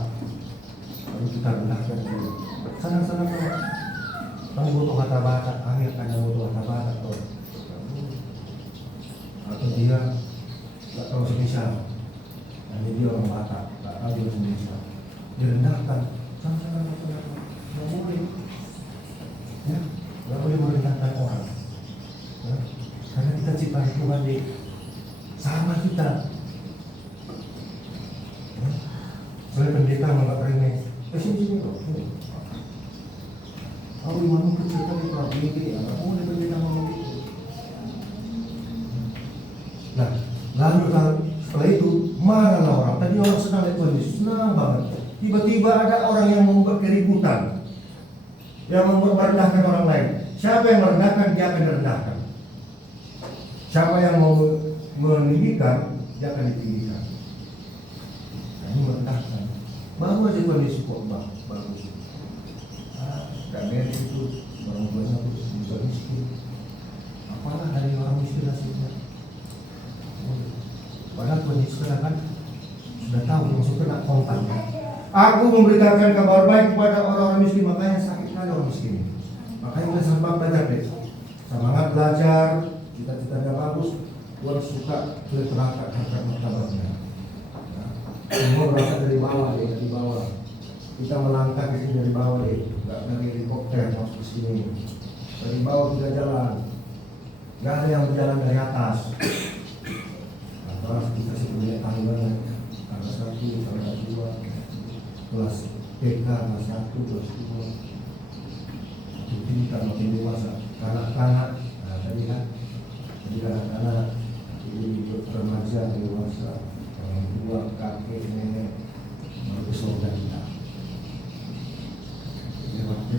lalu kita rendahkan dia. Sana-sana kamu butuh kata Batak, akhir kamu butuh kata Batak tuh. Atau dia tidak tahu Indonesia, hanya dia orang Batak, tidak tahu dia Indonesia. Direndahkan, sana-sana nggak boleh, ya, nggak boleh merendahkan orang. Ya. Karena kita ciptaan Tuhan di sama kita. Ya. Soalnya pendeta menganggap remeh. Sini kok. Aku dimana kecil kali kalau begini, nggak boleh pendeta ngomong gitu. Nah, lalu setelah itu marahlah orang. Tadi orang senang lihat Tuhan Yesus, senang banget. Tiba-tiba ada orang yang membuat keributan, yang merendahkan orang lain. Siapa yang merendahkan, dia akan direndahkan. Siapa yang mau meninggikan, dia akan ditinggikan. Nah, ini merendahkan. Baru aja Tuhan Yesus kok bagus. Gak beres itu, orang tuanya juga miskin. Apalah dari orang miskin hasilnya. Padahal Tuhan Yesus kan sudah tahu maksudnya nak kontak. Aku memberitakan kabar baik kepada orang-orang miskin, makanya sakit kali orang miskin. Makanya kita sempat belajar deh. Semangat belajar, cita-citanya bagus, Tuhan suka boleh terangkat harkat martabatnya. Semua berasal dari bawah deh, dari bawah. Kita melangkah ke sini dari bawah deh, nggak dari helikopter masuk ke sini. Dari bawah kita jalan, nggak ada yang berjalan dari atas. Atau kita sih punya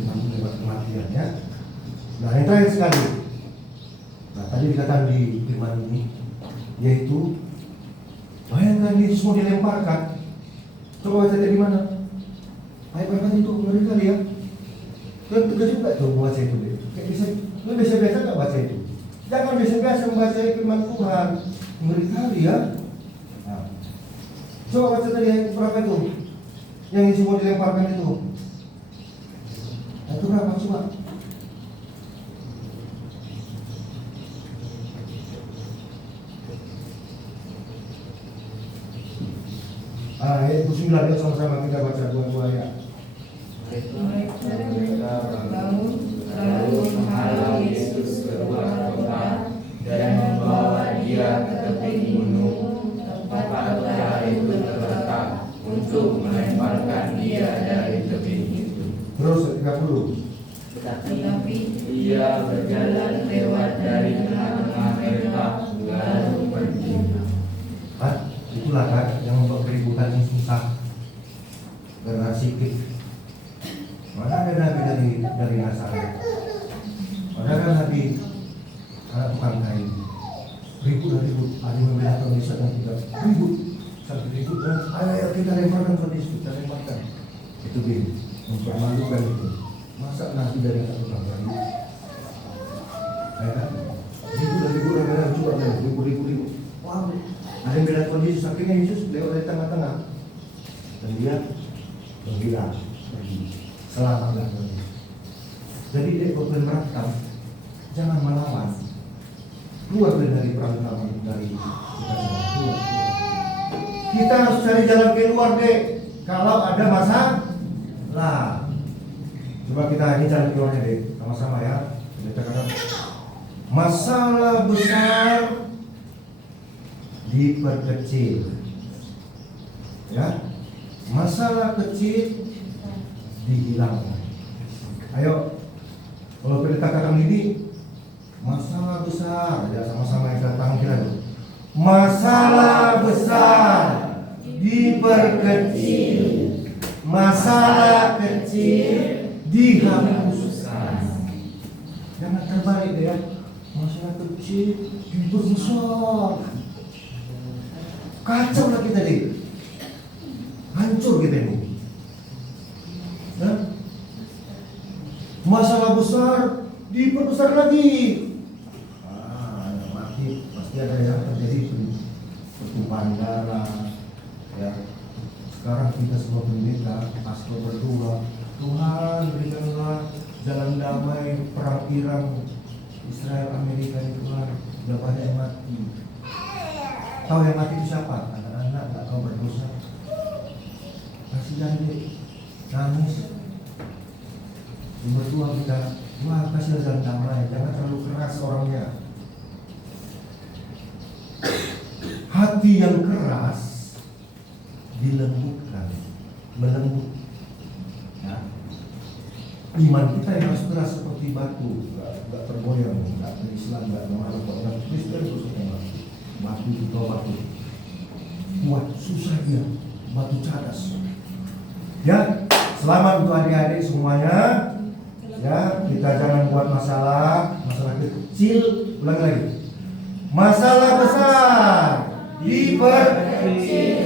firman lewat kematian ya. Nah yang terakhir sekali, nah tadi dikatakan di firman ini, yaitu bayangkan Yesus mau dilemparkan. Coba baca di mana? Ayat itu ngeri kali ya. Kan tegas juga tuh membaca itu deh. Kayak biasa nggak baca itu. Jangan biasa membaca firman Tuhan. Ngeri kali ya. Nah, coba baca tadi ayat berapa itu? Yang Yesus mau dilemparkan itu. Itu berapa coba? Ayat 9 ya, sama-sama kita baca dua-dua ya. Mereka bangun lalu menghalau Yesus keluar kota dan membawa dia ke tepi gunung tempat kota itu terletak untuk melemparkan dia dari tebing itu. Terus 30. Tetapi ia berjalan lewat dari tengah-tengah mereka lalu pergi. Itulah kan yang membuat keributan ini susah karena sikit. Mana ada nabi dari Nazaret? Mana ada nabi anak tukang kayu? Ribut. Ada yang membela Tuhan Yesus dan tidak ribut. Sampai ribut dan ayo kita lemparkan Tuhan Yesus, kita lemparkan. Itu dia mempermalukan itu. Masa nabi dari anak tukang kayu? Ayo kan? Ribut orang coba dan ribut. Wow. Ada yang bela Tuhan Yesus, akhirnya Yesus lewat dari tengah-tengah dan dia menghilang pergi selamatlah Tuhan Yesus. Jadi dia berperan, jangan melawan, keluar dari perang dari kita semua. Kita harus cari jalan keluar deh kalau ada masalah. Coba kita ini jalan keluarnya deh sama-sama ya. Kita katakan masalah besar diperkecil, ya. Masalah kecil dihilangkan. Ayo, kalau kita katakan ini masalah besar, ya sama-sama kita tangan kita dulu. Masalah besar diperkecil, masalah kecil dihapuskan. Jangan terbalik ya. Masalah kecil diperbesar. Kacau lah kita nih, hancur kita ini. Masalah besar diperbesar lagi. Mati pasti ada yang terjadi pertumpahan darah. Ya, sekarang kita semua pendeta, pastor berdoa, Tuhan berikanlah jalan damai perang Iran, Israel, Amerika ini Tuhan. Sudah banyak yang mati. Tahu yang mati itu siapa? Anak-anak tak tahu berdosa. Kasihan dia, nangis. Berdoa kita, wah kasih jalan damai, jangan terlalu keras orangnya. Hati yang keras dilembutkan, melembut. Ya. Iman kita yang harus keras seperti batu, nggak tergoyang, nggak berislam, nggak mengaruh orang Kristen khususnya. Batu itu batu kuat, susah dia, batu cadas. Ya, selamat untuk adik-adik semuanya. Ya, kita jangan buat masalah kecil. Ulang lagi. Masalah besar diperkecil,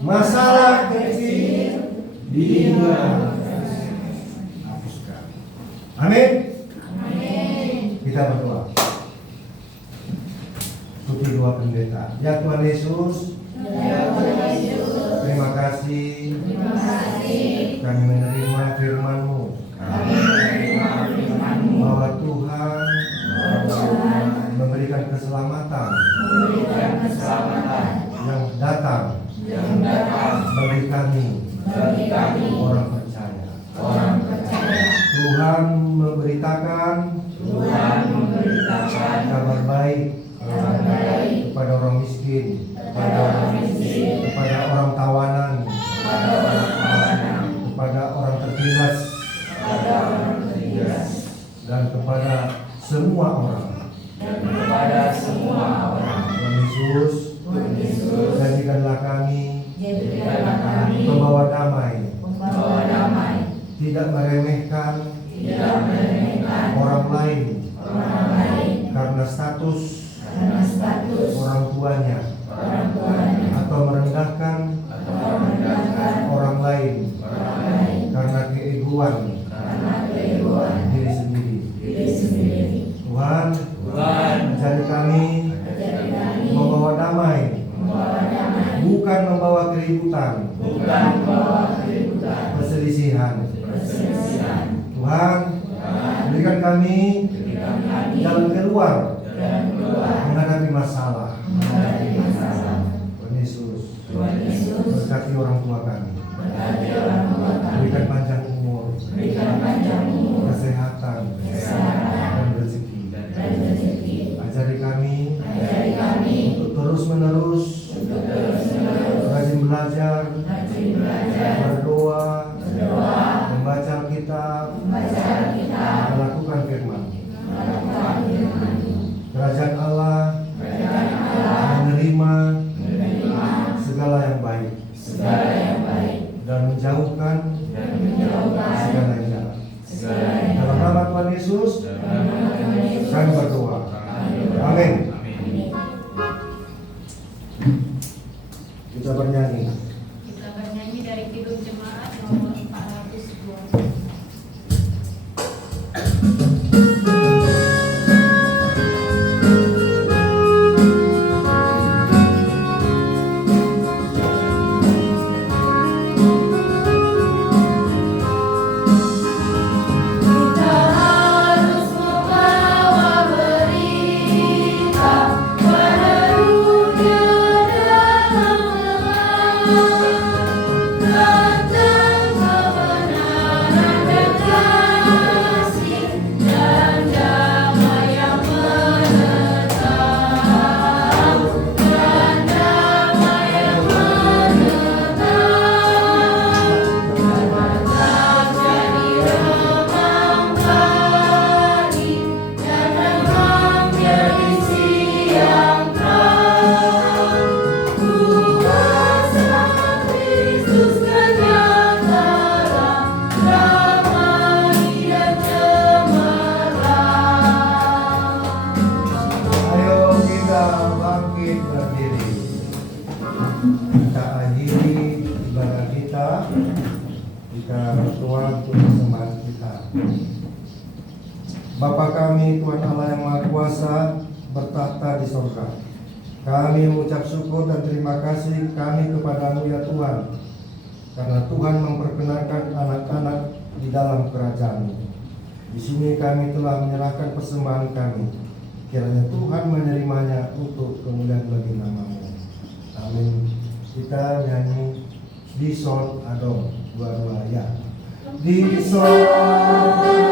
masalah kecil dihapuskan. Amin. Kita berdoa. Tutup doa pendeta. Ya Tuhan Yesus, terima kasih. Kami menerima firman-Mu. Bahwa Tuhan memberikan keselamatan yang datang bagi kami orang percaya. Tuhan memberitakan kabar baik kepada orang miskin, kepada orang tawanan, kepada orang tertindas, dan kepada semua orang. Tuhan Yesus, jadikanlah kami pembawa damai, tidak meremehkan bukan membawa keributan, perselisihan. Tuhan, berikan kami jalan keluar menghadapi masalah. Tuhan Yesus, berkati orang tua kami. Berikan panjang umur, kesehatan, dan rezeki. Ajari kami untuk terus-menerus rajin belajar, berdoa, membaca Alkitab, melakukan firman. Kerajaan Allah menerima segala yang baik dan menjauhkan segala yang jahat. Dalam nama Tuhan Yesus kami berdoa. Amin. Kita bernyanyi. Kita bernyanyi dari Kidung Jemaat nomor 402. Bapa kami, Tuhan Allah yang Maha Kuasa, bertahta di sorga. Kami mengucap syukur dan terima kasih kami kepadamu ya Tuhan, karena Tuhan memperkenankan anak-anak di dalam kerajaan-Mu. Di sini kami telah menyerahkan persembahan kami. Kiranya Tuhan menerimanya untuk kemuliaan bagi nama-Mu. Amin. Kita nyanyi di sol adom dua-dua ya. Di sol adom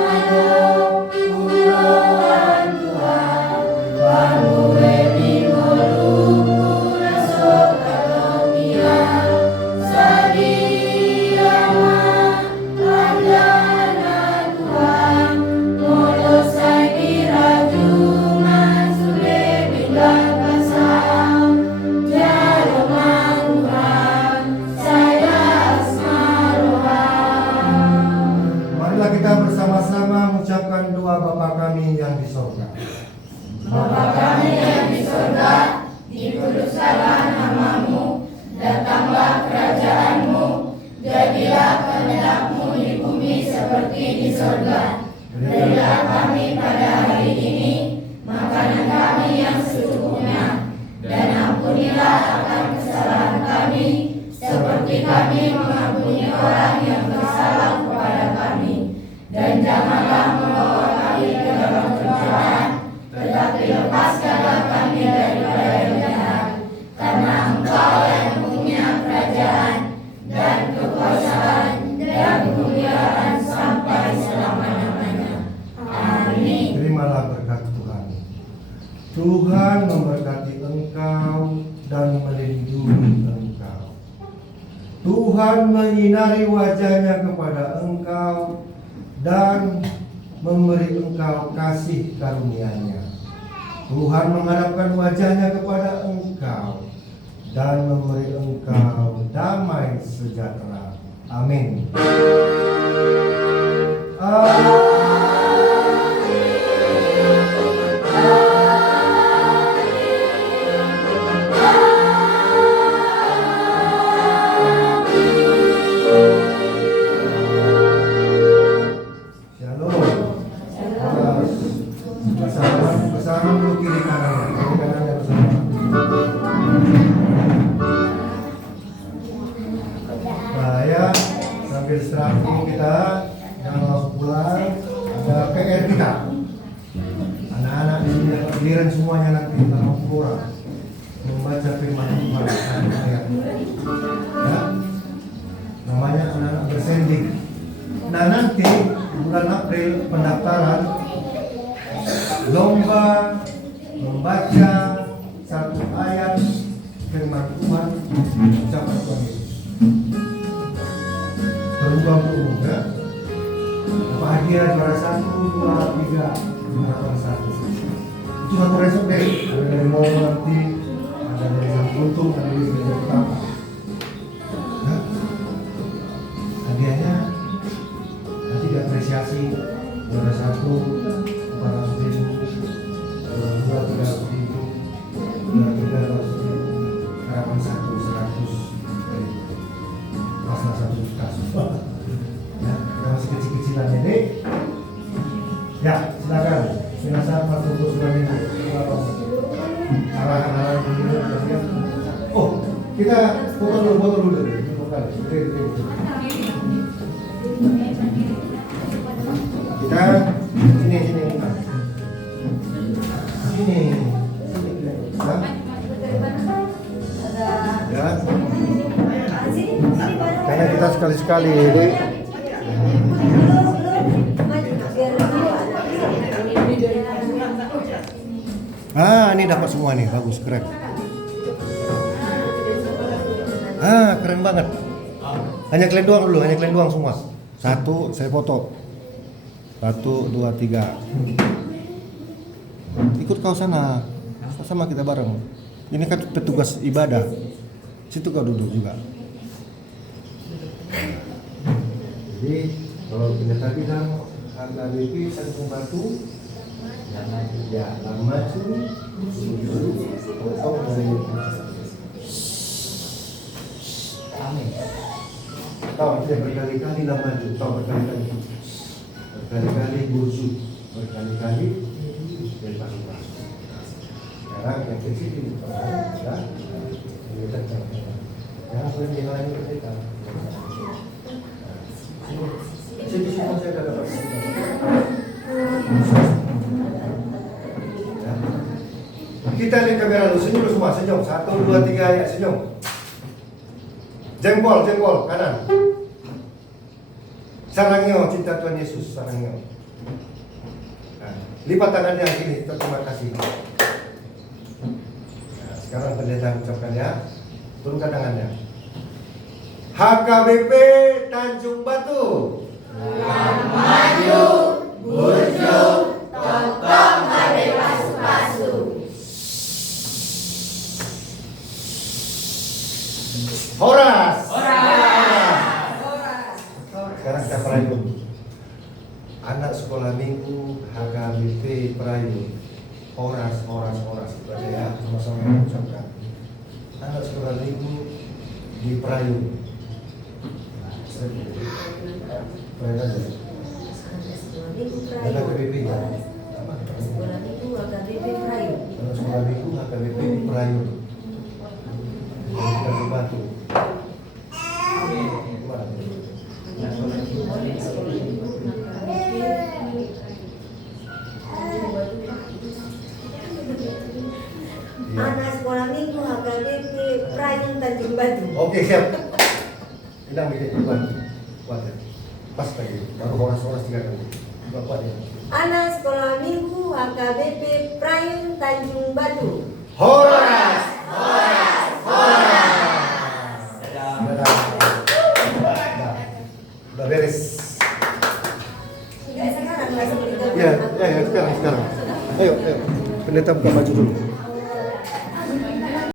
Tuhan Tuhan Panueli Moluku Rasot Adomia Sadiama Adana Tuhan Molosai Diraju Mansule Bilang Kasam Jaroman Tuhan Saya Asmarohan. Marilah kita bersama-sama mengucapkan doa Bapa kami yang di sorga. Bapa kami yang di sorga, dikuduskanlah nama-Mu, datanglah kerajaan-Mu, jadilah kehendak-Mu di bumi seperti di sorga. Berilah kami pada hari ini makanan kami yang secukupnya, dan ampunilah akan kesalahan kami, seperti kami mengampuni orang yang bersalah kepada kami. Dan janganlah membawa kami ke dalam pencobaan, tetapi lepaskanlah kami daripada yang jahat. Karena Engkau yang punya kerajaan dan kekuasaan dan kemuliaan sampai selama-lamanya. Amin. Terimalah berkat Tuhan. Tuhan memberkati engkau dan melindungi engkau. Tuhan menyinari wajahnya kepada engkau dan memberi engkau kasih karunia-Nya. Tuhan menghadapkan wajahnya kepada engkau dan memberi engkau damai sejahtera. Amin. Bersama dulu kiri kanannya bersama. Nah nanti bulan April pendaftaran lomba membaca satu ayat firman Tuhan ucapan Tuhan Yesus. Berubah ya. Apa hadiah juara 1, 2, 3, harapan 1. Itu satu resep deh. Ada dari mau nanti, ada dari yang untung, ada dari meja pertama. Nah, hadiahnya nanti diapresiasi juara 1 400.000, juara 2 300.000, juara 3 200.000, harapan 1 100.000, pasal 1 juta. Ya, kita masih kecil-kecilan ini. Ya, silakan. Silakan Pak Tutus Surani. Arahan-arahan dulu. Oh, kita foto dulu. Kita sini. Ya. Karena kita sekali-sekali ini. Ini dapat semua nih, bagus, keren. Keren banget. Hanya kalian doang semua. 1, saya foto. 1, 2, 3. Ikut kau sana. Sama kita bareng. Ini kan petugas ibadah. Situ kau duduk juga. Jadi kalau pendeta bilang HKBP Tanjung Batu, jangan maju, potong dari amin. Tahu tidak berkali-kali lah maju, tahu berkali-kali bursu, berkali-kali dari pasukan. Sekarang yang kecil ini, ya, ini tentang jangan boleh dihalangi mereka. Semua saya dapat. Kita lihat kamera dulu, senyum semua, senyum. 1, 2, 3, ya, senyum. Jempol kanan. Sarangnya cinta Tuhan Yesus, sarangnya. Nah, lipat tangannya gini, terima kasih. Nah, sekarang pendeta ucapkan ya, turunkan tangannya. HKBP Tanjung Batu. Maju, burju, tongkong hari pasu-pasu. Horas. Sekarang kita perayu. Anak sekolah minggu HKBP perayu. Horas. Baca ya, sama-sama ucapkan. Anak sekolah minggu di perayu. Perayu aja. HKBP ya. Sekolah minggu HKBP perayu. Anak sekolah minggu HKBP di perayu. Tanjung Batu. Anak sekolah minggu HKBP Prayung Tanjung Batu. Oke, siap. Bilang bikin kuat ya. Pas lagi. Baru horas 3 kali. Kuat ya. Anak sekolah minggu HKBP Prayung Tanjung Batu. Horas. Udah beres. Sekarang langsung kita. Ya, sekarang. Ayo. Pendeta buka baju dulu.